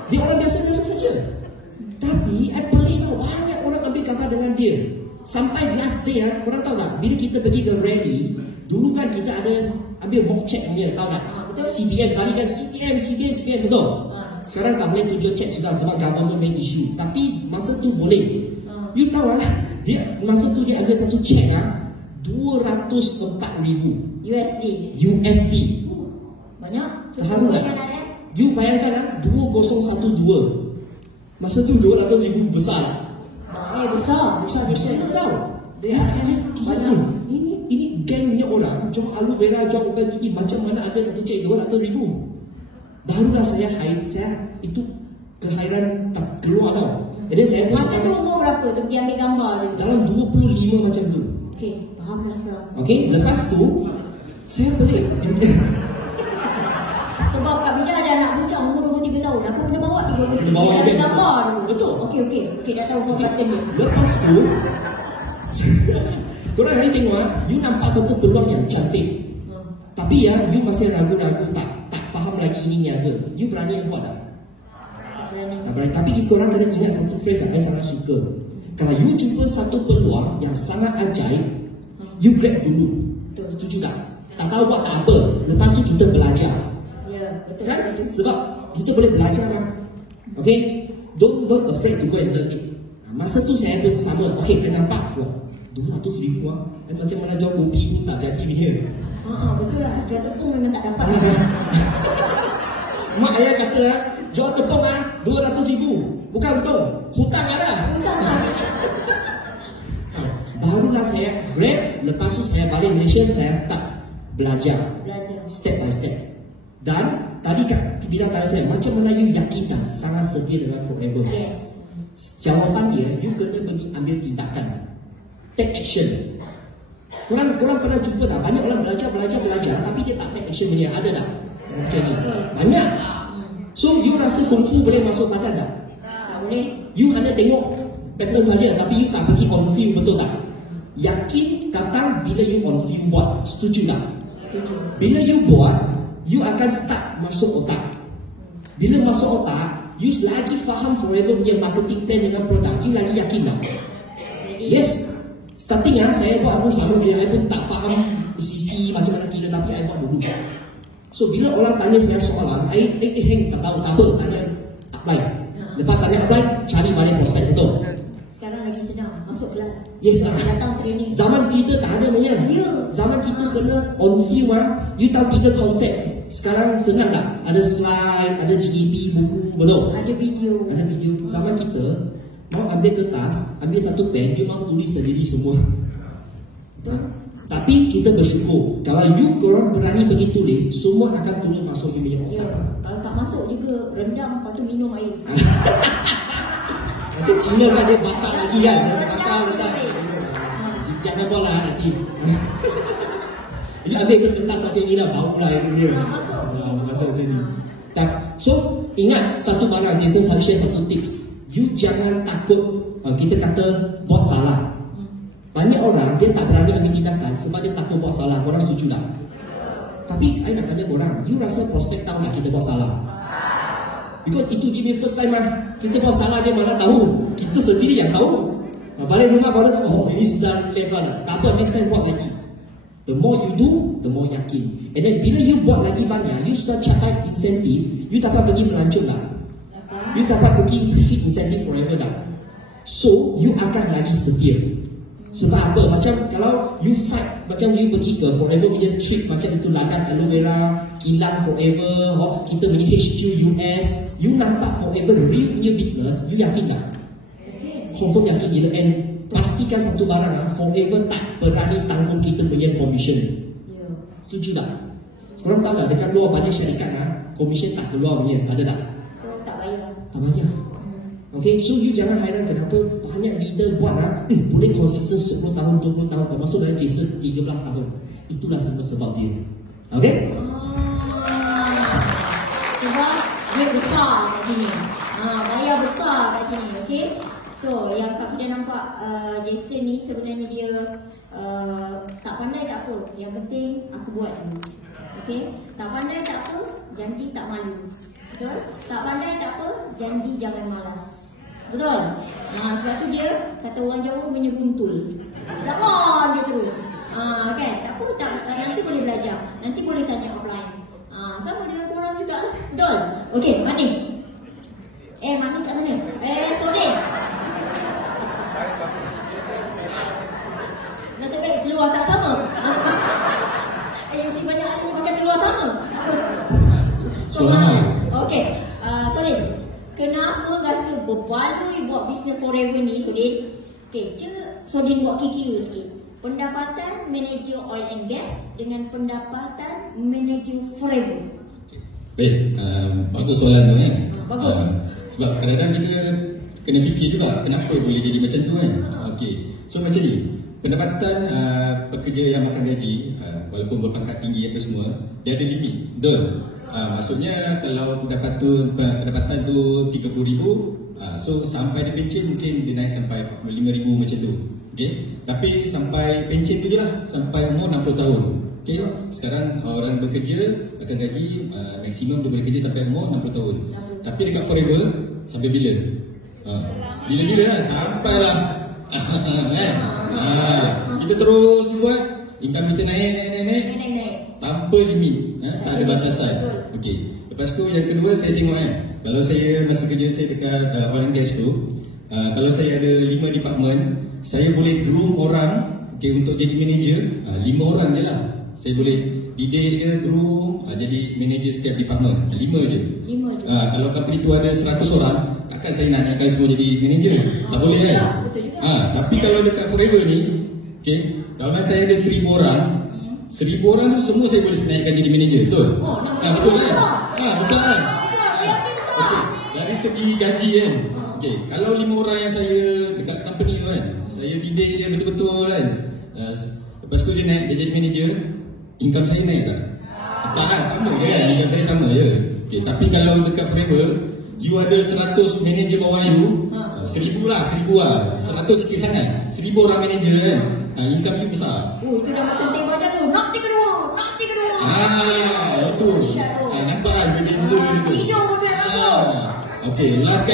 Dia orang biasa-biasa saja. Tapi I pelik tau, banyak orang ambil gambar dengan dia. Sampai last day korang tahu tak? Bila kita pergi ke rally, dulu kan kita ada ambil mock check dia, tahu tak? CBN tadi kan CBN betul? Sekarang tak boleh tunjuk check sudah sebab government main issue. Tapi masa tu boleh. You tahu dia masa tu dia ambil satu check 204,000 USD. Banyak. Tahu tak? You bayangkan 2012. Masa tu 200,000 besar. Besar Gila tau. Dia kata ini geng punya orang jual aloe vera, jual ubat gigi, macam mana ada satu cek 200,000. Barulah saya itu kehairan tak keluar tau. Jadi saya pun masa tu umur berapa tu pergi ambil gambar tu? Dalam 25 macam tu. Okay, faham dah sekarang. Okay, lepas tu saya pelik. Sebab Kak Bida ada anak bujang umur 23 tahun. Aku kena bawa dia ke sini. Dia ambil gambar dulu. Betul. Okey, dah tahu konten dia. Lepas tu korang hari tengok you nampak satu peluang yang cantik. Tapi you masih ragu-ragu, tak faham lagi ini niaga. You berani buat tak? Tak berani. Tapi korang kena ingat satu phrase yang saya sangat suka. Kalau you jumpa satu peluang yang sangat ajaib, you grab dulu. Setuju tak? Tak tahu buat tak apa. Lepas tu kita belajar. Ya, betul. Kan? Setuju. Sebab kita boleh belajar kan. Okay? Don't afraid to go and learn it. Masa tu saya pun sama. Okay, kena nampak. Wah, 200,000 lah. Macam mana jual kopi pun tak jadi ni. Betul lah. Jual tepung memang tak dapat. Mak ayah kata, jual tepung 200,000. Bukan untung. Hutang ada. Hutang lah. Barulah saya grab. Lepas tu saya balik Malaysia, saya start belajar. Step by step. Dan tadi Kak Bila tanya saya, macam mana you yakin tak sangat setia dengan Forever? Yes. Jawapan dia, you kena pergi ambil tindakan. Take action. Korang pernah jumpa tak? Banyak orang belajar, tapi dia tak take action punya. Ada tak? Macam ni. Banyak. So, you rasa kungfu boleh masuk badan tak? Tak boleh. You hanya tengok pattern saja, tapi you tak pergi on field, betul tak? Yakin datang bila you on field buat. Setuju tak? Setuju. Bila you buat, you akan start masuk otak. Bila masuk otak, you lagi faham Forever punya marketing plan dengan produk, you lagi yakin tak? Yes. Starting saya buat pun sama bila saya pun tak faham sisi macam mana kira, tapi saya buat dulu. So bila orang tanya saya soalan, hang tak tahu, tak apa, tanya apply. Lepas tanya apply, cari balik prospek, betul? Sekarang lagi senang, masuk kelas. Yes, datang training. Zaman kita tak ada punya. Zaman kita kena on field you tahu 3 konsep. Sekarang senang tak? Ada slide, ada GDP, buku, betul? Ada video. Zaman kita mau ambil kertas, ambil satu pen, you mau tulis sendiri semua. Betul. Tapi kita bersyukur, kalau you korang berani pergi tulis, semua akan turun masuk di punya Ya, otak. kalau tak masuk juga rendam, lepas tu minum air. Macam Cina kan dia bakar lagi kan? Dia bakar letak. Jangan buat lah nanti. Jadi ambil ke kertas macam ni lah, bau lah yang dia. Masuk macam ni. So, ingat satu barang, Jason selalu share satu tips. You jangan takut, kita kata buat salah. Banyak orang, dia tak berani ambil tindakan sebab dia takut buat salah. Korang setuju tak? Tapi, saya nak tanya korang, you rasa prospek tahu tak kita buat salah? Because itu give me first time kita buat salah, dia mana tahu. Kita sendiri yang tahu. Balik rumah baru tak, ini sudah left lah. Tak apa, next time buat lagi. The more you do, the more yakin. And then bila you buat lagi banyak, you sudah capai insentif, you dapat pergi melancong lah. You dapat pergi fit insentif Forever dah. So, you akan lagi setia. Sebab apa? Macam kalau you fight, macam you pergi ke Forever punya trip, macam itu ladang aloe vera, kilang Forever, kita punya HQ US, you nampak Forever real punya business, you yakin tak? Confirm yakin gila. And pastikan satu barang, Forever tak berani tanggung kita punya commission. Setuju tak? Korang tahu tak, dekat luar banyak syarikat commission tak keluar punya, ada tak? Tak bayar. Tak banyak. Okay, so you jangan hairan kenapa banyak leader buat boleh konsisten 10 tahun, 20 tahun, termasuk dalam Jason 13 tahun. Itulah sebab dia. Okay? Sebab dia besar kat sini. Bayar besar kat sini. Okay? So, yang Kak Fida nampak Jason ni sebenarnya dia tak pandai tak apa. Yang penting aku buat dulu. Okay? Tak pandai tak apa, janji tak malu. Betul? Tak pandai tak apa, janji jangan malas. Betul? Sebab tu dia kata orang Jawa menyeruntul. Come on dia terus. Kan? Tak apa, nanti boleh belajar. Nanti boleh tanya offline. Sama dengan korang juga lah. Betul? Okey, Mani. Mani kat sana. Sodin. Nasib baik seluar tak sama. Mesti banyak ada yang pakai seluar sama. So, okey. Sodin. Kenapa rasa berbaloi buat bisnes Forever ni, Sodin? Okey, Sodin buat KQ sikit. Pendapatan manager oil and gas dengan pendapatan manager Forever. Bagus soalan tu kan? Bagus. Sebab kadang-kadang kita kena fikir juga kenapa boleh jadi macam tu kan? Okey. So macam ni, pendapatan pekerja yang makan gaji, walaupun berpangkat tinggi apa semua, dia ada limit. Betul? Maksudnya kalau pendapatan tu 30,000, so sampai dia pencen mungkin dia naik sampai 45,000 macam tu. Okay? Tapi sampai pencen tu je lah, sampai umur 60 tahun. Okay? Sekarang orang bekerja akan gaji maksimum dia boleh kerja sampai umur 60 tahun. Tapi dekat Forever sampai bila? Bila-bila lah, sampailah Kan? Kita terus buat, income kita naik tanpa limit, tak ada batasan. Okey. Lepas tu yang kedua saya tengok kan, kalau saya masa kerja saya dekat oil and gas tu, kalau saya ada 5 department, saya boleh groom orang untuk jadi manager, 5 orang je lah. Saya boleh didik dia, groom, jadi manager setiap department, 5 je. Kalau company tu ada 100 orang, takkan saya nak naikkan semua jadi manager? Tak boleh kan? Tapi kalau dekat Forever ni, dalam saya ada 1000 orang, 1000 orang tu semua saya boleh naikkan jadi manager, betul? Betul kan? Besar kan? Dari segi gaji kan? Kalau 5 orang yang saya dekat company tu kan, saya didik dia betul-betul kan, lepas tu dia naik, dia jadi manager, income saya naik tak? Tak kan? Sama je kan? Income saya sama je. Tapi kalau dekat Forever, you ada 100 manager bawah you, 1000 lah, 100 sikit sangat, 1000 orang manager kan, income you besar. Itu dah macam temanya tu, nak tiga dua. Itu nampak kan beza tu. Tidur pun dia masuk. Last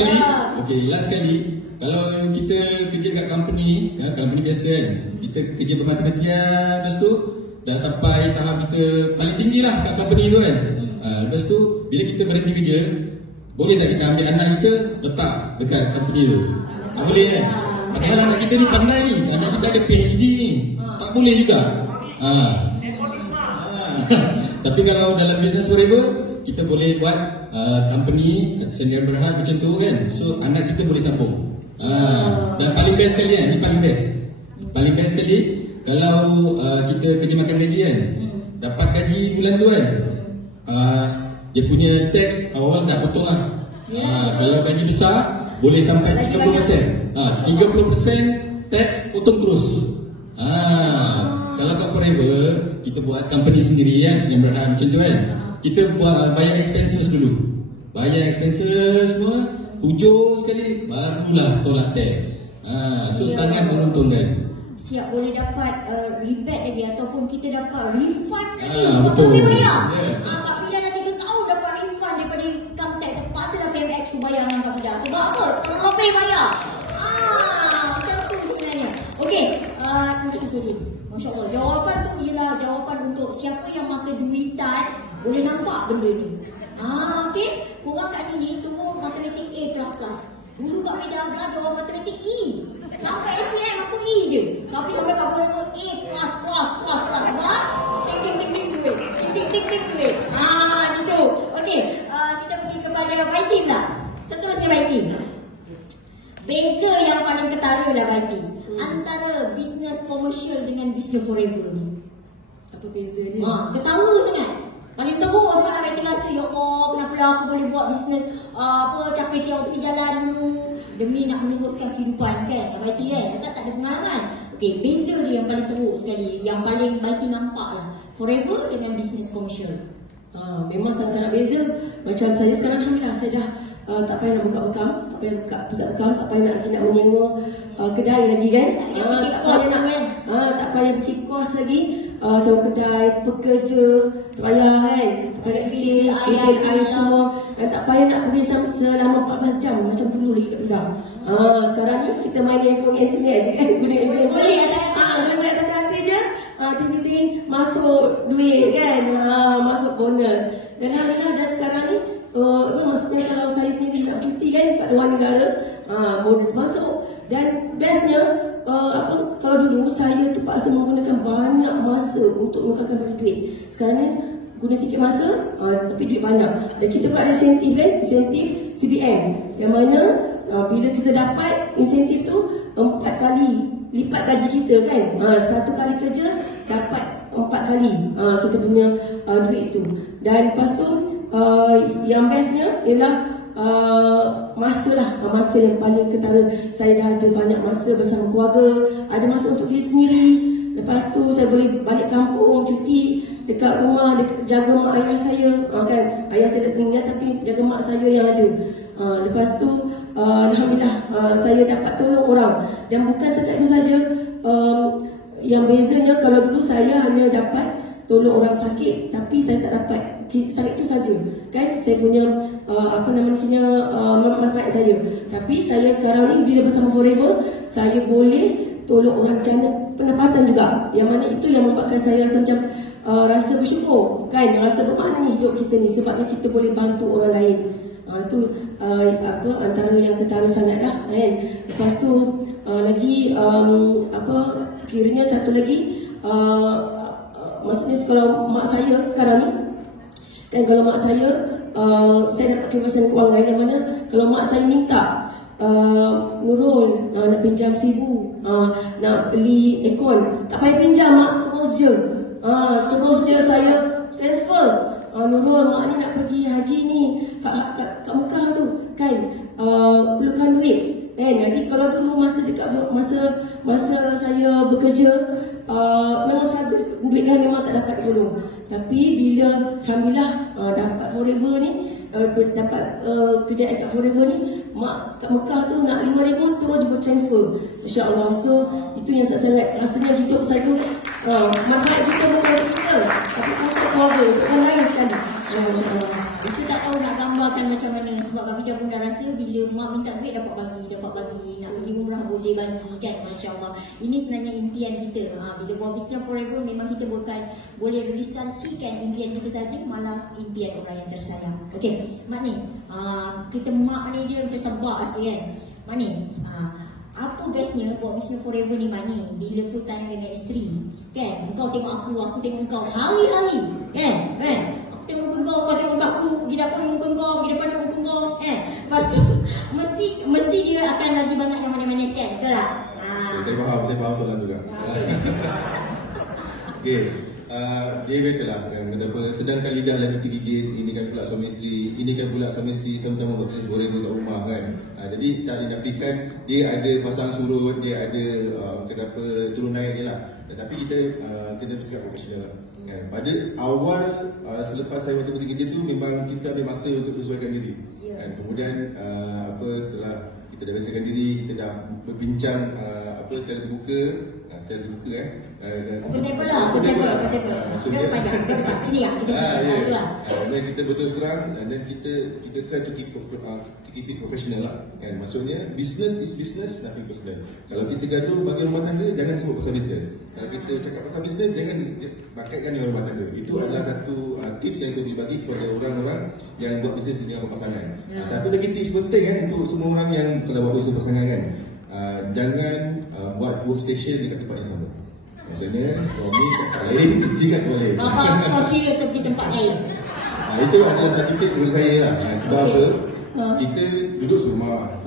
sekali, kalau kita kerja kat company, company biasa kan, kita kerja bermati-matian, lepas tu dah sampai tahap kita paling tinggi lah kat company tu kan. Lepas tu bila kita berhenti kerja, boleh tak kita ambil anak kita letak dekat company tu? Tak boleh kan? Padahal anak kita ni pandai ni, anak kita ada PhD ni, tak boleh juga. Tapi kalau dalam business Forever, kita boleh buat company sendirian berhad macam tu kan. So anak kita boleh sambung. Dan paling best sekali kan, ni paling best sekali, kalau kita kerja makan gaji kan, dapat gaji bulan tu kan, dia punya tax awal dah potong lah. Kalau gaji besar boleh sampai 30%. 30% tax potong terus. Kalau kat Forever, kita buat company sendiri kan, sendiri berhad macam tu kan, kita buat bayar expenses dulu. Bayar expenses semua, hujung sekali barulah tolak tax. So sangat menguntungkan. Siap boleh dapat rebate lagi ataupun kita dapat refund lagi. Betul. Bayar. Kak Fida dah 3 tahun dapat refund daripada income tax. Terpaksa lah PMX tu bayar dengan Kak Fida. Sebab apa? Kak Fida bayar. Macam tu sebenarnya. Okey, terima kasih Sudi. Masya Allah. Jawapan tu ialah jawapan untuk siapa yang mata duitan boleh nampak benda ni. Okey, korang kat sini tunggu matematik A++. Dulu Kak Fida belajar matematik E. Sampai SPM aku E je. Tapi sampai Kak Fida tu A++. Sebab ting duit. Ting duit. Gitu. Okey, kita pergi kepada Baitin lah. Seterusnya Baitin. Beza yang paling ketara lah Baitin, antara bisnes komersial dengan bisnes Forever ni. Apa beza dia? Ketawa sangat. Paling teruk sekarang Baitin rasa, ya Allah, kenapa lah aku boleh buat bisnes cakap tiaw tepi jalan dulu demi nak meneruskan kehidupan kan. Baitin kan, tak ada pengalaman. Okey, beza dia yang paling teruk sekali, yang paling Baitin nampak lah, Forever dengan bisnes komersial. Memang sangat-sangat beza. Macam saya sekarang alhamdulillah, saya dah tak payah nak buka bekam, tak payah buka pusat bekam, tak payah nak menyewa kedai lagi kan. Tak payah bikin kos lagi. Sewa kedai, pekerja, tak payah kan, tak payah bikin air semua, dan tak payah nak pergi selama 14 jam macam dulu lagi kat Pidang. Sekarang ni kita main handphone internet je kan, guna handphone. Boleh atas kata je, ting-ting masuk duit kan, masuk bonus. Dan alhamdulillah, dan sekarang ni maksudnya kalau saya sendiri nak cuti kan kat luar negara, bonus masuk. Dan bestnya kalau dulu saya terpaksa menggunakan banyak masa untuk mengumpulkan banyak duit. Sekarang ni guna sikit masa tapi duit banyak. Dan kita buat insentif kan, insentif CBN, yang mana bila kita dapat insentif tu 4 kali lipat gaji kita kan. Satu kali kerja dapat 4 kali kita punya duit tu. Dan lepas tu yang bestnya ialah masa lah, masa yang paling ketara. Saya dah ada banyak masa bersama keluarga, ada masa untuk diri sendiri. Lepas tu saya boleh balik kampung, cuti dekat rumah, jaga mak ayah saya kan. Ayah saya dah tinggal tapi jaga mak saya yang ada. Lepas tu alhamdulillah saya dapat tolong orang. Dan bukan setakat itu saja, yang bezanya kalau dulu saya hanya dapat tolong orang sakit tapi saya tak dapat setakat itu saja kan saya punya manfaat saya. Tapi saya sekarang ni bila bersama Forever, saya boleh tolong orang jana pendapatan juga, yang mana itu yang membuatkan saya rasa macam rasa bersyukur kan, rasa bermakna ni hidup kita ni sebabnya kita boleh bantu orang lain. Itu antara yang ketara sangat lah kan. Lepas tu lagi kiranya satu lagi, maksudnya kalau mak saya sekarang ni kan, kalau mak saya dapat kebebasan kewangan yang mana kalau mak saya minta Nurul nak pinjam 1,000, nak beli aircon, tak payah pinjam mak, terus je saya transfer. Nurul, mak ni nak pergi haji ni kat Mekah tu kan, perlukan duit kan. Jadi kalau dulu masa saya bekerja, memang duit kan memang tak dapat tolong. Tapi bila alhamdulillah dapat Forever ni, dapat kerjaan kat Forever ni, mak kat Mekah tu nak 5,000 terus je bertransfer, insya-Allah. So itu yang sangat rasanya hidup saya tu manfaat kita bukan untuk kita, tapi untuk keluarga, untuk orang lain sekali. Insya-Allah. Kita tak tahu nak gambarkan macam mana, sebab kami dah pun dah rasa bila mak minta duit dapat bagi, nak pergi umrah boleh bagi kan, masya-Allah. Ini sebenarnya impian kita. Bila buat bisnes Forever memang kita bukan boleh realisasikan impian kita saja, malah impian orang yang tersayang. Okey, Mak ni, kita mak ni dia macam sebab sikit kan. Mak ni, apa bestnya buat bisnes Forever ni Mak ni, bila full time dengan isteri kan, kau tengok aku tengok kau hari-hari kan. Tengok muka kau, tengok aku, pergi dapur muka kau, pergi depan muka kau lepas tu mesti dia akan lagi banyak yang manis-manis kan, betul tak? Saya faham soalan tu kan. Okay, dia biasalah kan, sedangkan lidah lagi tergigit, ini kan pula suami isteri, sama-sama buat bisnes Forever kat rumah kan. Jadi tak dinafikan dia ada pasang surut, dia ada turun naik ni lah. Tetapi kita kena bersikap profesional lah. Pada awal selepas saya waktu kerja tu memang kita ambil masa untuk sesuaikan diri. Kemudian setelah kita dah biasakan diri, kita dah berbincang secara terbuka kan. Open table lah, open table. Maksudnya kita sini lah, kita cakap. Dan kita betul terang dan kita try to keep it professional lah kan. Maksudnya business is business, nothing personal. Kalau kita gaduh bagi rumah tangga, jangan sebut pasal business. Kalau kita cakap pasal business, jangan pakaikan yang rumah tangga. Itu adalah satu tips yang saya boleh bagi kepada orang-orang yang buat bisnes dengan pasangan. Satu lagi tips penting kan untuk semua orang yang kalau buat bisnes pasangan kan, jangan buat workstation dekat tempat yang sama. Maksudnya suami kat tempat lain, isteri kat tempat lain. Kau sila pergi tempat lain. Itu adalah satu tips dari saya lah. Sebab apa? Kita duduk serumah,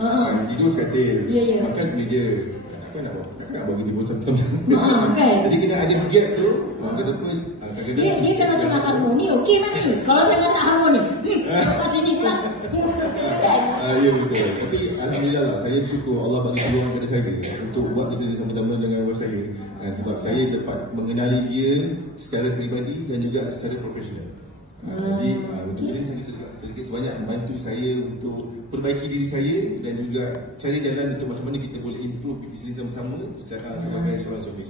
tidur sekatil, makan semeja. Takkan nak bagi tidur sama-sama. Jadi kena ada gap tu. Dia kena tengah harmoni, okey Mak ni. Kalau tengah tak harmoni, kat sini pula. Ya betul. Tapi alhamdulillah lah, saya bersyukur Allah bagi peluang kepada saya untuk buat bisnes sama-sama dengan wife saya. Sebab saya dapat mengenali dia secara peribadi dan juga secara profesional. Jadi untuk ini saya sedikit sebanyak membantu saya untuk perbaiki diri saya dan juga cari jalan untuk macam mana kita boleh improve bisnes sama-sama secara sebagai seorang suami.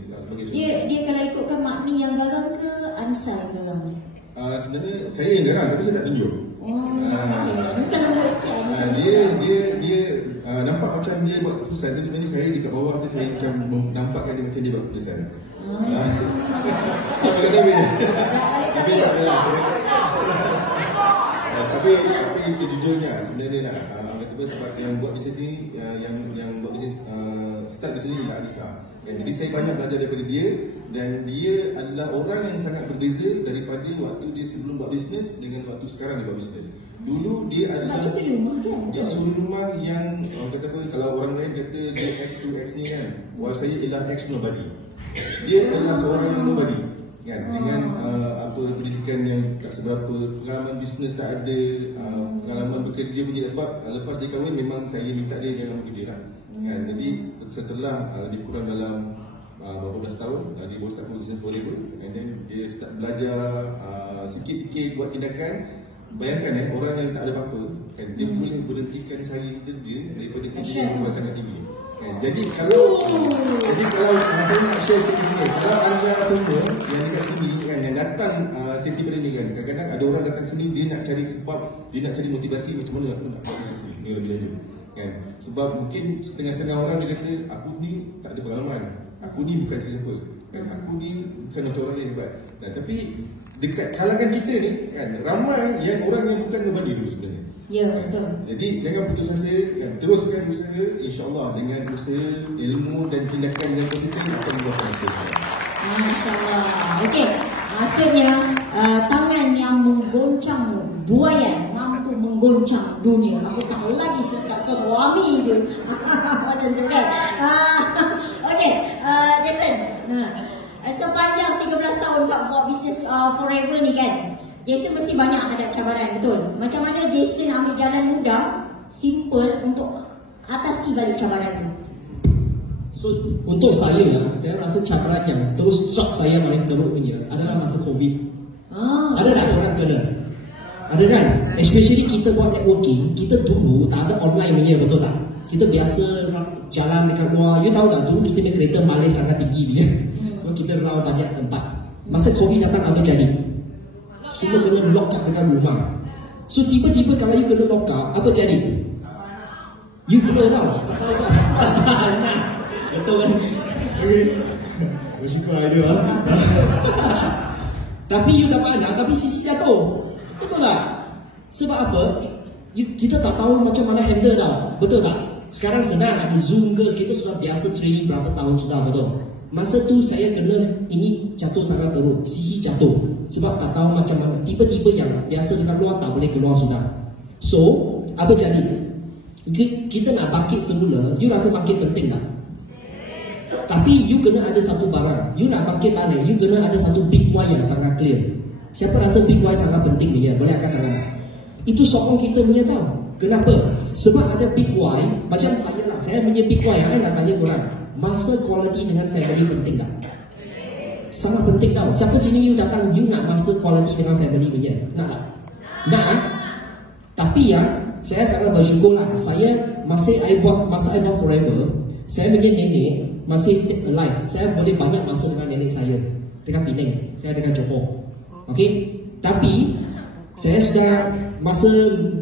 Dia kalau ikutkan Mak ni yang garang ke Anissa yang garang ni? Sebenarnya saya yang garang tapi saya tak tunjuk. Anissa nak buat sikit. Dia nampak macam dia buat keputusan, tapi sebenarnya saya dekat bawah tu saya macam nampakkan dia macam dia buat keputusan. Tapi tak adalah tapi sejujurnya sebenarnya lah sebab yang buat bisnes ni yang buat bisnes start di sini ialah Anissa. Jadi saya banyak belajar daripada dia dan dia adalah orang yang sangat berbeza daripada waktu dia sebelum buat bisnes dengan waktu sekarang dia buat bisnes. Dulu dia adalah dia suri rumah yang kata apa, kalau orang lain kata dia X to X ni kan, wife saya ialah X nobody. Dia adalah seorang yang nobody kan, dengan pendidikan yang tak seberapa, pengalaman bisnes tak ada, pengalaman bekerja pun tidak, sebab lepas dia kahwin memang saya minta dia jangan bekerja lah kan. Jadi setelah lebih kurang dalam berapa belas tahun dia baru start bisnes Forever, and then dia start belajar sikit-sikit buat tindakan. Bayangkan orang yang tak ada apa-apa kan, dia boleh berhentikan cari kerja daripada kerja yang sangat tinggi kan. Jadi kalau saya nak share sikit sini, kalau anda semua yang dekat sini kan, yang datang sesi pada ni kan, kadang-kadang ada orang datang sini dia nak cari sebab, dia nak cari motivasi macam mana aku nak buat bisnes ni lebih lanjut kan. Sebab mungkin setengah-setengah orang dia kata aku ni tak ada pengalaman, aku ni bukan sesiapa kan, aku ni bukan macam orang lain hebat. Nah, tapi dekat kalangan kita ni kan, ramai yang orang yang bukan berbanding dulu sebenarnya. Ya, betul. Jadi jangan putus asa kan, teruskan usaha, insya-Allah dengan usaha, ilmu dan tindakan yang konsisten akan membuahkan hasil. Masya-Allah. Okey, maksudnya tangan yang menggoncang buaya mampu menggoncang dunia. Aku tahu lagi sekat suami je. Macam tu kan. Okey, Jason. Sepanjang 13 tahun kau buat bisnes Forever ni kan, Jason mesti banyak hadap cabaran, betul? Macam mana Jason ambil jalan mudah, simple untuk atasi balik cabaran tu? So untuk saya rasa cabaran yang terus struck saya paling teruk ni adalah masa COVID. Ada tak orang kena? Ada kan? Especially kita buat networking, kita dulu tak ada online punya, betul tak? Kita biasa jalan dekat luar. You tahu tak, dulu kita punya kereta Malay sangat tinggi dia. So kita round banyak tempat. Masa COVID datang apa jadi? Semua kena lock up dekat rumah. So tiba-tiba kalau you kena lock up, apa jadi? You blur tau, tak tahu kan? Tak nak. Betul kan? Bersyukur ada lah. Tapi you tak pandang, tapi sisi jatuh. Betul tak? Sebab apa? Kita tak tahu macam mana handle tau. Betul tak? Sekarang senang, ada Zoom ke, kita sudah biasa training berapa tahun sudah, betul? Masa tu saya kena ini jatuh sangat teruk, sisi jatuh. Sebab tak tahu macam mana, tiba-tiba yang biasa dekat luar tak boleh keluar sudah. So, apa jadi? Kita nak bangkit semula, you rasa bangkit penting tak? Tapi you kena ada satu barang, you nak bangkit balik, you kena ada satu big why yang sangat clear. Siapa rasa big why sangat penting ni ya? Boleh angkat tangan. Itu sokong kita punya tahu. Kenapa? Sebab ada big why. Macam saya lah, saya punya big why. Saya nak tanya korang, masa quality dengan family penting tak? Sangat penting tau. Siapa sini you datang, you nak masa quality dengan family punya? Nak tak? Nak. Tapi ya, saya sangat bersyukur lah. Saya masa I buat Forever, saya punya nenek masih stay alive. Saya boleh banyak masa dengan nenek saya dekat Penang, saya dekat Johor. Okay? Tapi saya sudah masa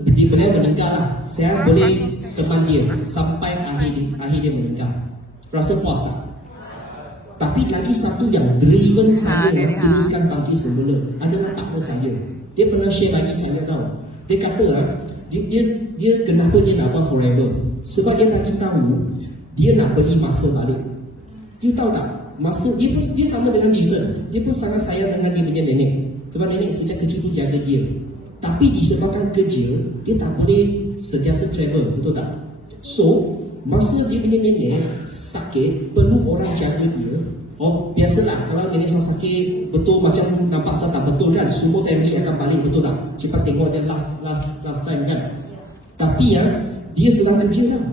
beliau meninggal lah, saya boleh teman dia sampai akhir dia meninggal. Rasa puas tak? Tapi lagi satu yang driven saya yang teruskan bangkit semula adalah partner saya. Dia pernah share bagi saya tau. Dia kata dia kenapa dia nak buat Forever? Sebab dia bagi tahu dia nak beli masa balik. You tahu tak? Masa dia sama dengan Jason. Dia pun sangat sayang dengan dia punya nenek. Sebab nenek sejak kecil pun jaga dia. Tapi disebabkan kerja, dia tak boleh sentiasa travel, betul tak? So, masa dia punya nenek sakit, perlu orang jaga dia. Oh, biasalah kalau nenek sakit betul macam nampak tak betul kan, semua family akan balik, betul tak? Cepat tengok dia last time kan. Tapi dia sedang kerja dah.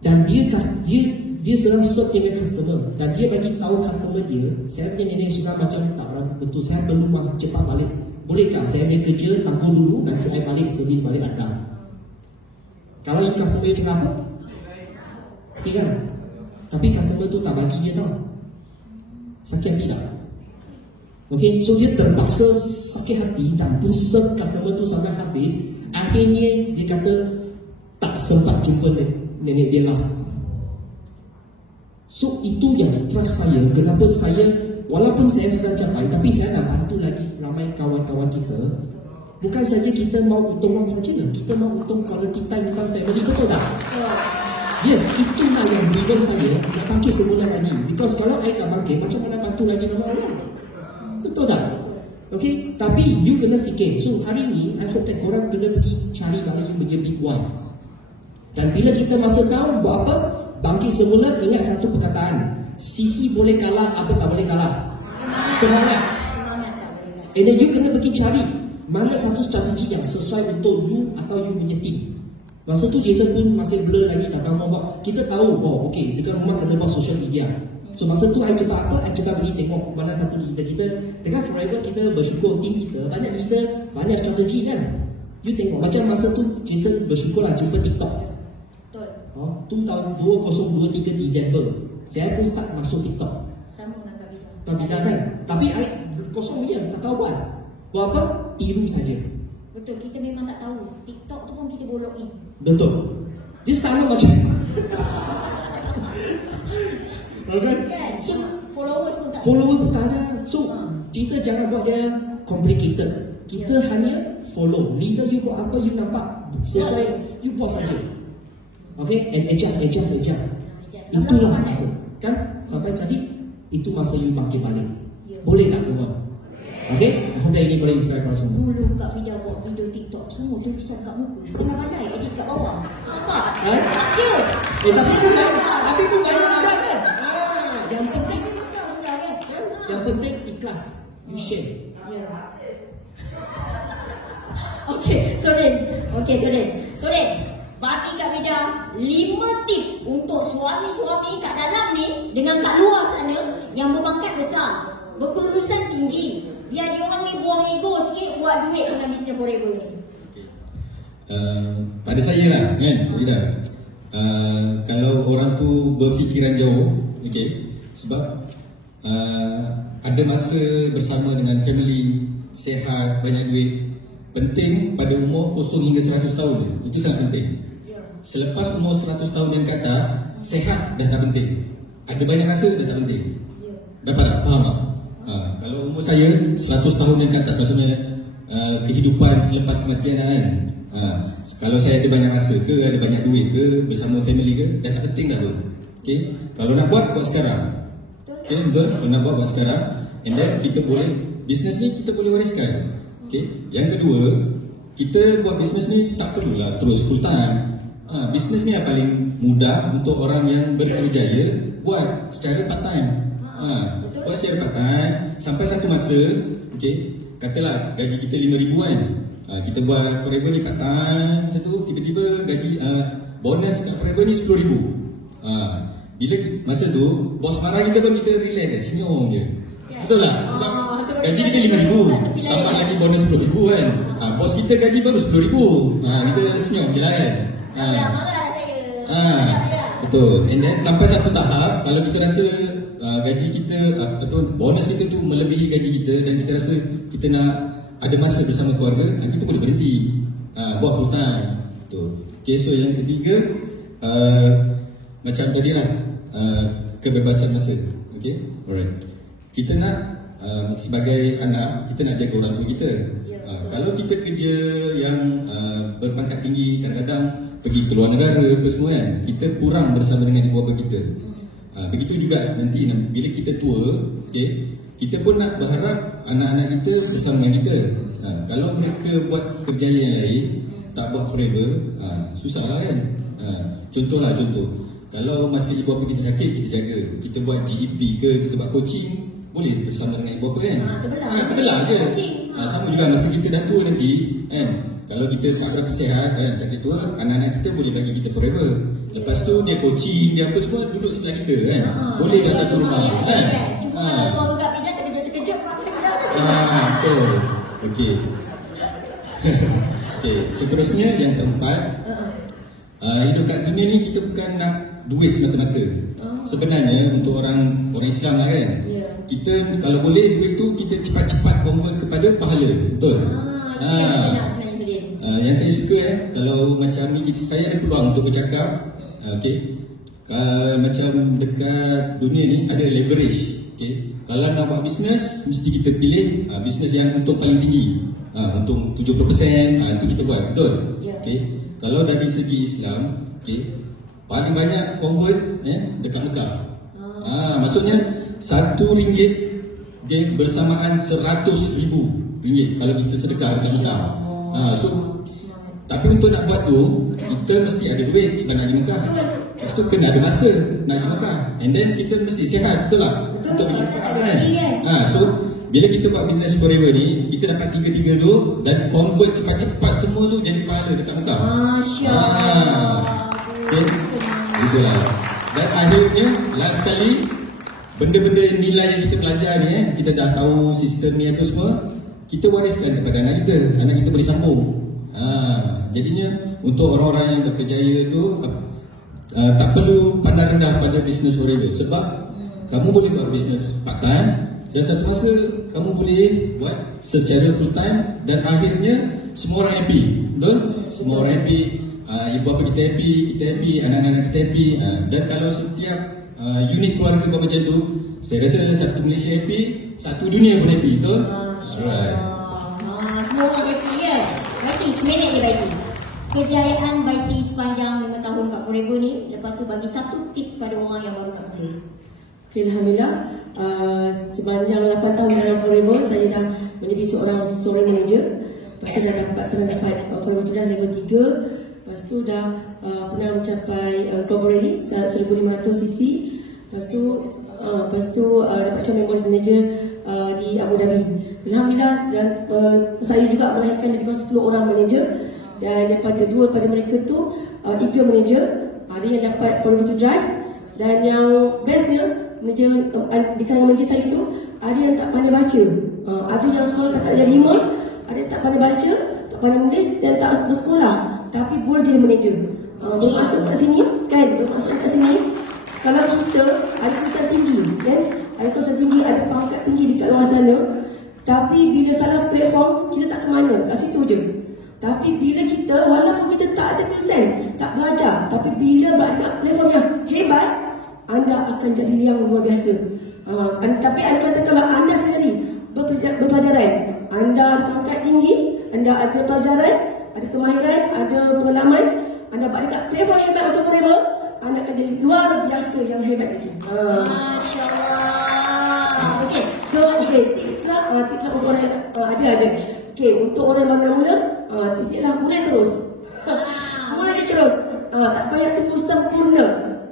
Dan dia sedang serve dengan customer. Dan dia bagi tahu customer dia, saya punya nenek sudah macam tak betul, saya perlu cepat balik. Bolehkah saya ambil kerja, tanggung dulu, nanti saya balik servis balik anda. Kalau yang customer cakap apa? Okay kan? Tapi customer tu tak bagi dia tahu. Sakit hati tak? Okay, so dia terpaksa sakit hati dan tu serve customer tu sampai habis. Akhirnya dia kata tak sempat jumpa nenek dia last. So itu yang stress saya. Kenapa saya, walaupun saya sudah capai, tapi saya nak bantu lagi ramai kawan-kawan kita. Bukan saja kita mau untung wang saja, kita mau untung quality time dengan family, betul tak? Yes, itulah yang driven saya nak bangkit semula lagi. Because kalau saya tak bangkit, macam mana bantu lagi ramai orang? Betul tak? Okay, tapi you kena fikir. So hari ni, I hope that korang kena pergi cari balik you punya big one. Dan bila kita masa tahu buat apa, bangkit semula, ingat satu perkataan. Sisi boleh kalah, apa tak boleh kalah? Semangat. Semangat tak boleh kalah. And then you kena pergi cari mana satu strategi yang sesuai untuk you atau you punya team. Masa tu Jason pun masih blur lagi, tak tahu buat. Kita tahu, oh okay, dekat rumah kena buat social media. So masa tu I cepat apa? I cepat pergi tengok mana satu leader kita. Dengan Forever kita bersyukur team kita banyak leader, banyak strategi kan. You tengok macam masa tu Jason bersyukurlah jumpa TikTok. Betul. 2023 Disember, saya pun start masuk TikTok. Sama dengan Kak Bida. Kak Bida kan. Tapi kosong je, tak tahu buat. Buat apa? Tiru saja. Betul, kita memang tak tahu. TikTok tu pun kita bolokin. Betul. Dia sama macam okay. Kan? So, Followers pun tak follower pun tak ada. So, kita jangan buat dia complicated. Kita hanya follow. Leader you buat apa, you nampak sesuai, you buat saja. Okay, and adjust. Itulah masa. Kan? Sampai jadi, itu masa you bangkit balik. Boleh tak semua? Okay? Alhamdulillah ini boleh inspire korang semua. Dulu Kak Fida buat video TikTok, semua tulisan kat muka. Sekarang pandai edit kat bawah. Nampak? Akil. Tapi pun banyak juga kan? Yang penting, Besar sudah kan? yang penting ikhlas. You share. Ya. Okey, Soden. Bagi Kak Fida 5 tip untuk suami-suami kat dalam ni dengan kat luar sana yang berpangkat besar, berkelulusan tinggi, biar dia orang ni buang ego sikit buat duit dengan Business Forever ni. Pada saya lah kan, Ida. Kalau orang tu berfikiran jauh, okay, sebab ada masa bersama dengan family, sehat, banyak duit. Penting pada umur 0 hingga 100 tahun je. Itu sangat penting. Selepas umur 100 tahun dan ke atas, sehat dah tak penting. Ada banyak masa dah tak penting. Dapat tak? Faham tak? Kalau umur saya 100 tahun dan ke atas, maksudnya kehidupan selepas kematian kan. Kalau saya ada banyak masa ke, ada banyak duit ke, bersama family ke, dah tak penting dah tu. Okay? Kalau nak buat sekarang. Okay, betul? Kalau nak buat sekarang. And then kita boleh, bisnes ni kita boleh wariskan. Okay? Yang kedua, kita buat bisnes ni tak perlulah terus full time. Bisnes ni yang paling mudah untuk orang yang berkerjaya buat secara part time. Buat secara part time sampai satu masa, okay, katalah gaji kita 5,000 kan. Kita buat Forever ni part time, satu tiba-tiba gaji bonus kat Forever ni 10,000. Bila masa tu bos marah kita pun kita relax je, senyum je. Betul tak? Sebab gaji kita 5,000, tambah lagi bonus 10,000 kan. Bos kita gaji baru 10,000. Kita senyum je lah kan. Betul. And then sampai satu tahap, kalau kita rasa gaji kita atau bonus kita tu melebihi gaji kita dan kita rasa kita nak ada masa bersama keluarga, kita boleh berhenti buat full time. Betul. Okay, so yang ketiga, macam tadi lah, kebebasan masa. Okay, alright. Kita nak sebagai anak, kita nak jaga orang tua kita. Kalau kita kerja yang berpangkat tinggi, kadang-kadang pergi ke luar negara ke semua kan, kita kurang bersama dengan ibu bapa kita. Begitu juga nanti bila kita tua, okay, kita pun nak berharap anak-anak kita bersama dengan kita. Kalau mereka buat kerja yang lain, tak buat forever, susah lah kan. Contoh, kalau masa ibu bapa kita sakit, kita jaga. Kita buat GEP ke, kita buat coaching, boleh bersama dengan ibu bapa kan. Sebelah je. Sama juga masa kita dah tua nanti kan. Kalau kita tak berapa sihat dan sakit tua, anak-anak kita boleh bagi kita forever. Lepas tu dia coaching, dia apa semua duduk sebelah kita kan. Boleh kat satu rumah kan. Cuma kalau suami kat pindah terkejut-terkejut, aku dia betul. Okey. Okey, seterusnya yang keempat, hidup kat dunia ni kita bukan nak duit semata-mata. Sebenarnya untuk orang Islam lah kan, kita kalau boleh duit tu kita cepat-cepat convert kepada pahala. Betul? Yang saya suka kalau macam ni saya ada peluang untuk bercakap, okay, macam dekat dunia ni ada leverage, okay. Kalau nak buat bisnes, mesti kita pilih bisnes yang untung paling tinggi, untung 70%, itu kita buat, betul? Okay. Kalau dari segi Islam, okay, paling banyak convert dekat Mekah. Maksudnya RM1, okay, bersamaan RM100,000 kalau kita sedekah dekat Mekah. Tapi untuk nak buat tu, kita mesti ada duit sebab nak pergi Mekah. Lepas tu kena ada masa nak pergi Mekah. And then kita mesti sihat, betul tak? Untuk pergi Mekah kan? So, bila kita buat business forever ni, kita dapat tiga-tiga tu dan convert cepat-cepat semua tu jadi pahala dekat Mekah. Okay. Itulah. Dan akhirnya, last kali, benda-benda nilai yang kita belajar ni, kita dah tahu sistem ni apa semua, kita wariskan kepada anak kita. Anak kita boleh sambung. Jadinya untuk orang-orang yang berkerjaya tu tak perlu pandang rendah pada business forever. Sebab kamu boleh buat business part time dan satu masa kamu boleh buat secara full time dan akhirnya semua orang happy. Betul? Semua orang happy, ibu bapa kita happy, anak-anak kita happy. Dan kalau setiap unit keluarga kau macam tu, saya rasa satu Malaysia happy, satu dunia pun happy. Betul? Alright. Semua orang happy ya. Baiti, seminit je Baiti. Kejayaan Baiti sepanjang 5 tahun kat Forever ni, lepas tu bagi satu tips pada orang yang baru nak mula. Okay, Alhamdulillah, sepanjang 8 tahun dalam Forever, saya dah menjadi seorang manager. Lepas tu dah pernah dapat Forever tu dah level 3. Lepas tu dah pernah mencapai Global Rally 1500cc. Lepas tu dapat macam members manager di Abu Dhabi. Alhamdulillah, dan saya juga melahirkan lebih kurang 10 orang manager. Dan daripada dua pada mereka tu 3 manager, ada yang dapat Forever to Drive. Dan yang bestnya, manager di kalangan manager saya tu ada yang tak pandai baca, ada yang sekolah tak darjah 5, ada yang tak pandai baca, tak pandai menulis dan tak bersekolah, tapi boleh jadi manager. Bermaksud kat sini kan, bermaksud kat sini kalau kita ada kedudukan tinggi kan, ada kedudukan tinggi, ada pangkat tinggi dekat luar sana, tapi bila salah platform kita tak ke mana, kat situ je. Tapi bila kita, walaupun kita tak ada kedudukan, tak belajar, tapi bila berada platform yang hebat, anda akan jadi yang luar biasa. Tapi anda kata kalau anda sendiri berpelajaran, anda ada pangkat tinggi, anda ada pelajaran, ada kemahiran, ada pengalaman, anda berada dekat platform yang hebat macam Forever, anda akan jadi luar biasa yang hebat lagi. Masya Allah. Okay. So, tips lah untuk orang ada. Okay, untuk orang yang mula, tipsnya lah mulai terus. Mulai terus. Tak payah tunggu sempurna.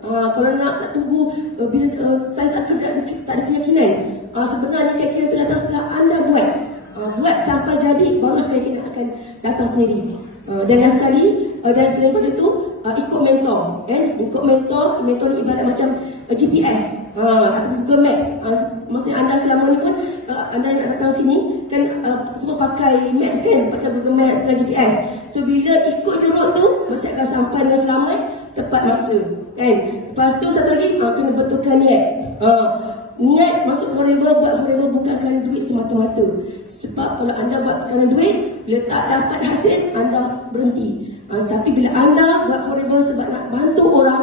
Kalau nak tunggu bila saya tak ada keyakinan. Sebenarnya keyakinan itu datang setelah anda buat. Buat sampai jadi, barulah keyakinan akan datang sendiri. Dan yang sekali, dan selain daripada itu, ikut mentor. Ikut mentor ni ibarat macam GPS atau Google Maps. Maksudnya anda selama ni kan, anda yang nak datang sini kan, semua pakai Maps kan, pakai Google Maps dan GPS. So bila ikut je road tu, mesti akan sampai dengan selamat, tepat masa kan. Lepas tu satu lagi, kena betulkan niat. Niat masuk Forever, buat Forever bukan kerana duit semata-mata. Sebab kalau anda buat kerana duit, bila tak dapat hasil, anda berhenti. Tapi bila anda buat Forever sebab nak bantu orang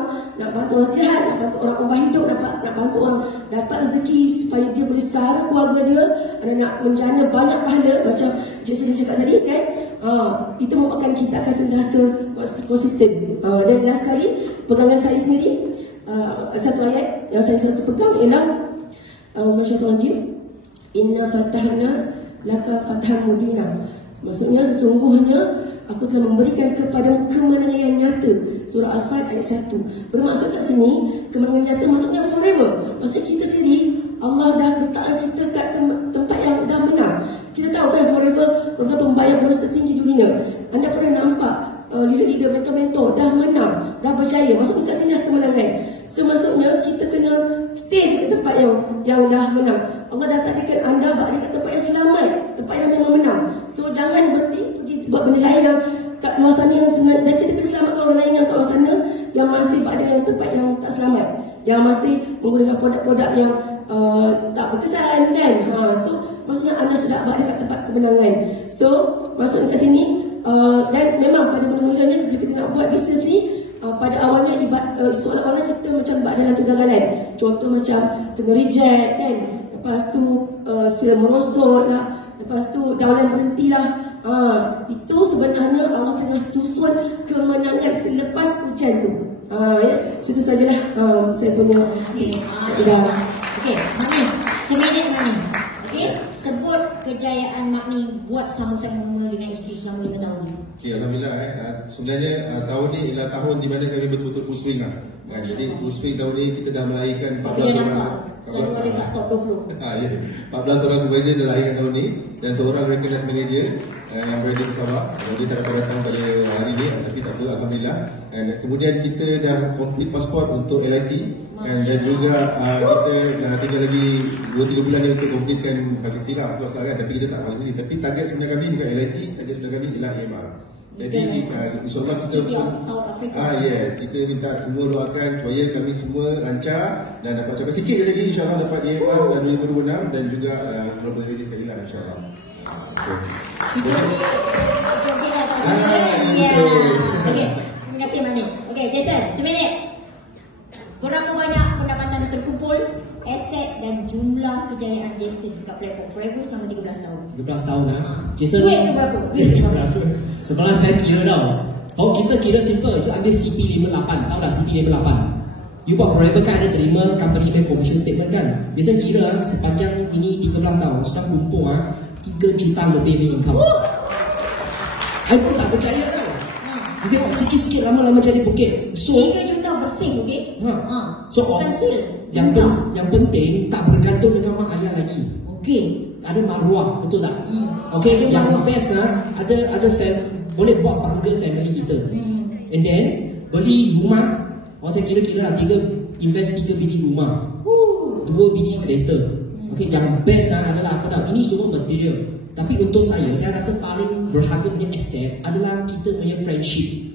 sihat, nak bantu orang ubah hidup, nak bantu orang dapat rezeki supaya dia boleh sara keluarga dia, anda nak menjana banyak pahala macam Cik Sudin cakap tadi kan, itu merupakan kita akan sentiasa konsisten. Dan last sekali, pegangan saya sendiri, satu ayat yang saya selalu pegang ialah Inna fatahna laka fathan mubina. Maksudnya sesungguhnya aku telah memberikan kepadamu kemenangan yang nyata. Surah Al-Fat ayat 1. Bermaksud kat sini kemenangan nyata maksudnya forever. Maksudnya kita sendiri, Allah dah letakkan kita kat tempat yang dah menang. Kita tahu kan Forever merupakan pembayar bonus tertinggi di dunia. Anda pernah nampak leader-leader, mentor-mentor dah menang, dah berjaya. Maksudnya kat sini dah kemenangan. So maksudnya kita kena stay di tempat yang dah menang. Allah dah takdirkan anda berada kat tempat yang selamat, tempat yang memang menang. So jangan berhenti pergi buat benda lain yang kat luar sana yang sebenarnya, dan kita kena selamatkan orang lain yang kat luar sana yang masih berada di tempat yang tak selamat, yang masih menggunakan produk-produk yang tak berkesan kan. So maksudnya anda sudah berada kat tempat kemenangan. So maksudnya kat sini, dan memang pada mula-mulanya bila kita nak buat bisnes ni, pada awalnya seolah-olah kita macam dalam kegagalan. Contoh macam kena reject kan, lepas tu sila merosot lah, lepas tu daulat berhentilah. Itu sebenarnya Allah tengah susun kemenangan selepas ujian tu. Ya, itu sajalah saya punya tips. Okey, Makni, seminit Makni. Okey, sebut kejayaan Makni buat sama-sama dengan isteri selama 5 tahun ni. Okey, alhamdulillah. Sebenarnya tahun ni ialah tahun di mana kami betul-betul full swing lah. Jadi full swing tahun ni kita dah melahirkan 14 orang. Selalu ada kat top 20. Ya. 14 orang supervisor dah lahirkan tahun ni dan seorang recognized manager yang berada di Sabah. Dia tak dapat datang pada hari ni, tapi tak apa, alhamdulillah. Dan kemudian kita dah complete pasport untuk LIT dan juga kita dah tinggal lagi 2-3 bulan ni untuk completekan vaksinasi lah, of course lah kan. Tapi kita tak vaksinasi. Tapi target sebenarnya kami bukan LIT, target sebenarnya kami ialah AMR. Jadi insyaAllah kita City of South Africa. yes, kita minta semua doakan supaya kami semua lancar dan dapat capai sikit je lagi insyaAllah dapat EMR 2026 dan juga global ready sekali lah insyaAllah. Kita jogging atas sana. Ya. Okey, terima kasih Mani. Okey, Jason, seminit. Berapa banyak pendapatan terkumpul, aset dan jumlah kejayaan Jason dekat platform Forever selama 13 tahun? 13 tahun Jason. Duit tu berapa? Duit tu berapa? Sebenarnya saya kira tau. Kalau kita kira simple, you ambil CP58, tahu tak CP58? You buat Forever kan ada terima company punya commission statement kan? Jason kira sepanjang ini 13 tahun sudah kumpul 3 juta lebih punya income. I pun tak percaya tau. Kita tengok sikit-sikit lama-lama jadi bukit. So 3 juta bersih, okey? So bukan sil. yang penting tak bergantung dengan mak ayah lagi. Okey. Ada maruah, betul tak? Okey, yang best ada boleh buat bangga family kita. And then beli rumah, saya kira lah invest 3 biji rumah, 2 biji kereta. Okey, yang best adalah apa dah? Ini semua material. Tapi untuk saya rasa paling berharga punya aset adalah kita punya friendship.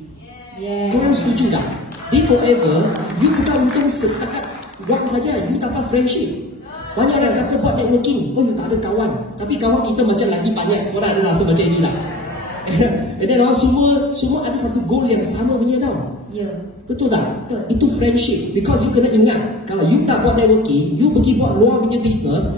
Korang setuju tak? Di Forever, you bukan untung setakat wang saja, you dapat friendship. Banyak orang kata buat networking, you tak ada kawan. Tapi kawan kita macam lagi banyak, korang ada rasa macam inilah. And then semua ada satu goal yang sama punya tau. Betul tak? Betul. Itu friendship. Because you kena ingat, kalau you tak buat networking, you pergi buat luar punya business,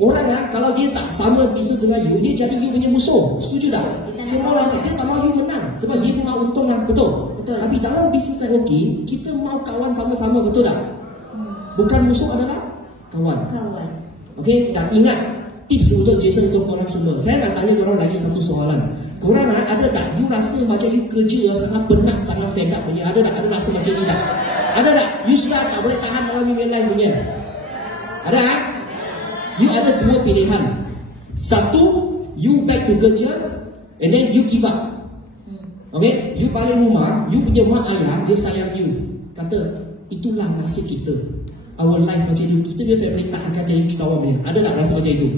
orang kalau dia tak sama bisnes dengan you, dia jadi you punya musuh. Setuju tak? Dia tak mau you menang sebab dia pun mau untung lah. Betul? Tapi dalam bisnes networking, kita mau kawan sama-sama, betul tak? Bukan musuh adalah kawan. Okay, dan ingat tips untuk Jason untuk korang semua. Saya nak tanya korang lagi satu soalan. Korang ada tak you rasa macam you kerja sangat penat, sangat fed up punya? Ada tak? Ada rasa macam ni tak? Ada tak? You sudah tak boleh tahan dalam your life punya? Ada tak? You ada 2 pilihan. Satu, you back to kerja and then you give up. Okay, you balik rumah, you punya mak ayah dia sayang you. Kata, itulah nasib kita. Our life macam itu. Kita punya family tak akan jadi jutawan punya. Ada tak rasa macam itu?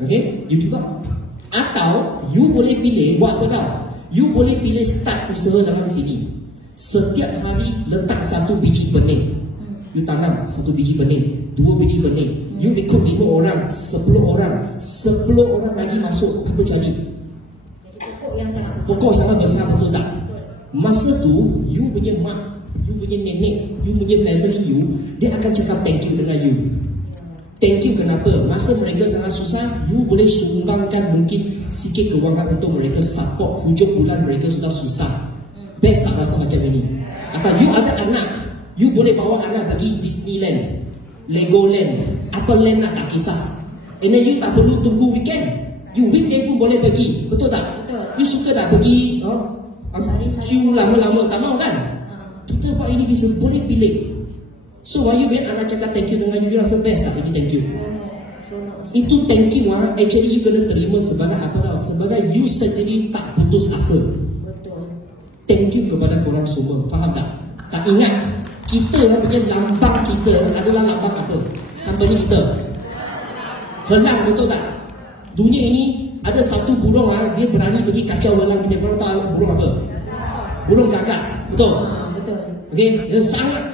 Okay, you give up. Atau you boleh pilih buat apa tau? You boleh pilih start usaha dalam sini. Setiap hari letak 1 biji benih. You tanam 1 biji benih, 2 biji benih. You ikut 5 orang, 10 orang, 10 orang lagi masuk, apa jadi? Pokok yang sangat besar. Pokok sangat besar, betul tak? Masa tu, you punya mak, you punya nenek, you punya family you, dia akan cakap thank you dengan you. Thank you kenapa? Masa mereka sangat susah, you boleh sumbangkan mungkin sikit kewangan untuk mereka support hujung bulan mereka sudah susah. Best tak rasa macam ini? Atau you ada anak, you boleh bawa anak pergi Disneyland, Legoland, apa land nak tak kisah. And then you tak perlu tunggu weekend. You weekday pun boleh pergi, betul tak? Betul. You suka tak pergi queue lama-lama, tak mau kan? Kita buat ini bisnes, boleh pilih. So while you biar anak cakap thank you dengan you rasa best tak ini thank you? Itu thank you actually you kena terima sebagai apa tau? Sebagai you sendiri tak putus asa. Betul. Thank you kepada korang semua, faham tak? Tak ingat, kita punya lambang kita adalah lambang apa? Company kita. Helang, betul tak? Dunia ini ada satu burung dia berani pergi kacau helang punya. Korang tahu burung apa? Burung gagak, betul? Betul. Okay, dia sangat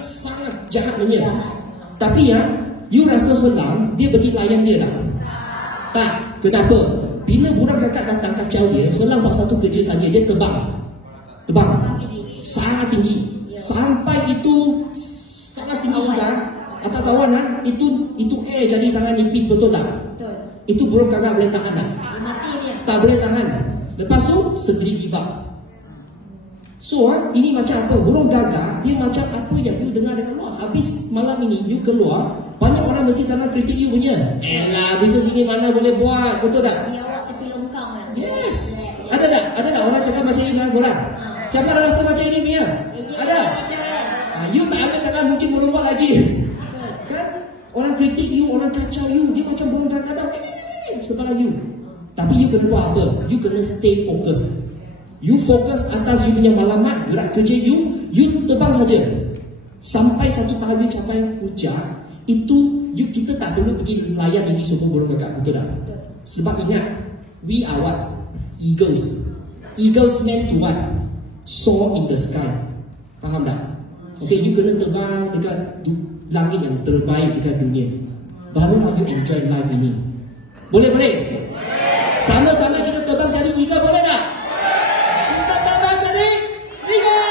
jahat punya. Tapi you rasa helang, dia pergi layan dia tak? Tak. Kenapa? Bila burung gagak datang kacau dia, helang buat satu kerja saja, dia terbang. Sangat tinggi. Sampai itu sangat tinggi sudah atas awan itu air jadi sangat nipis, betul tak? Betul. Itu burung gagak boleh tahan tak? Dia mati dia. Tak boleh tahan. Lepas tu sendiri give up. So ini macam apa? Burung gagak dia macam apa yang you dengar dekat luar. Habis malam ini you keluar, banyak orang mesti tanam kritik you punya. Elah, bisnes ini mana boleh buat, betul tak? Dia orang tepi longkang kan. Yes. Ada tak? Ada tak orang cakap macam ini dengan korang? Siapa rasa macam ini punya? Ada? You tak ambil tangan mungkin berlomba lagi. Kan? Orang kritik you, orang kacau you, dia macam burung gagak tau. Sebelah you. Tapi you kena buat apa? You kena stay fokus. You fokus atas you punya malamat, gerak kerja you terbang saja. Sampai satu tahap you capai puncak, itu kita tak perlu pergi layan ini semua burung gagak, betul tak? Sebab ingat, we are what? Eagles. Eagles meant to what? Soar in the sky. Faham tak? Okay, you kena terbang dekat langit yang terbaik dekat dunia. Barulah you enjoy life ini. Boleh? Sama-sama kita terbang cari eagle, boleh tak? Kita terbang cari eagle.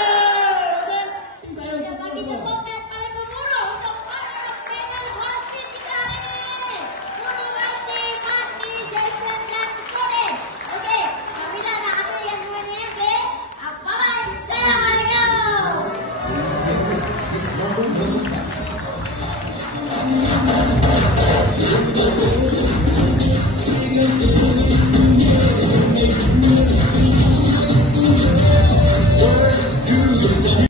Okay? Tim saya Kita bagi tepuk yang paling gemuruh untuk para panel hosting kita hari ini. Nurul Mati, Jason dan Sode. Okey, kami nak ambil yang dua ni. Okey, bye-bye. Assalamualaikum.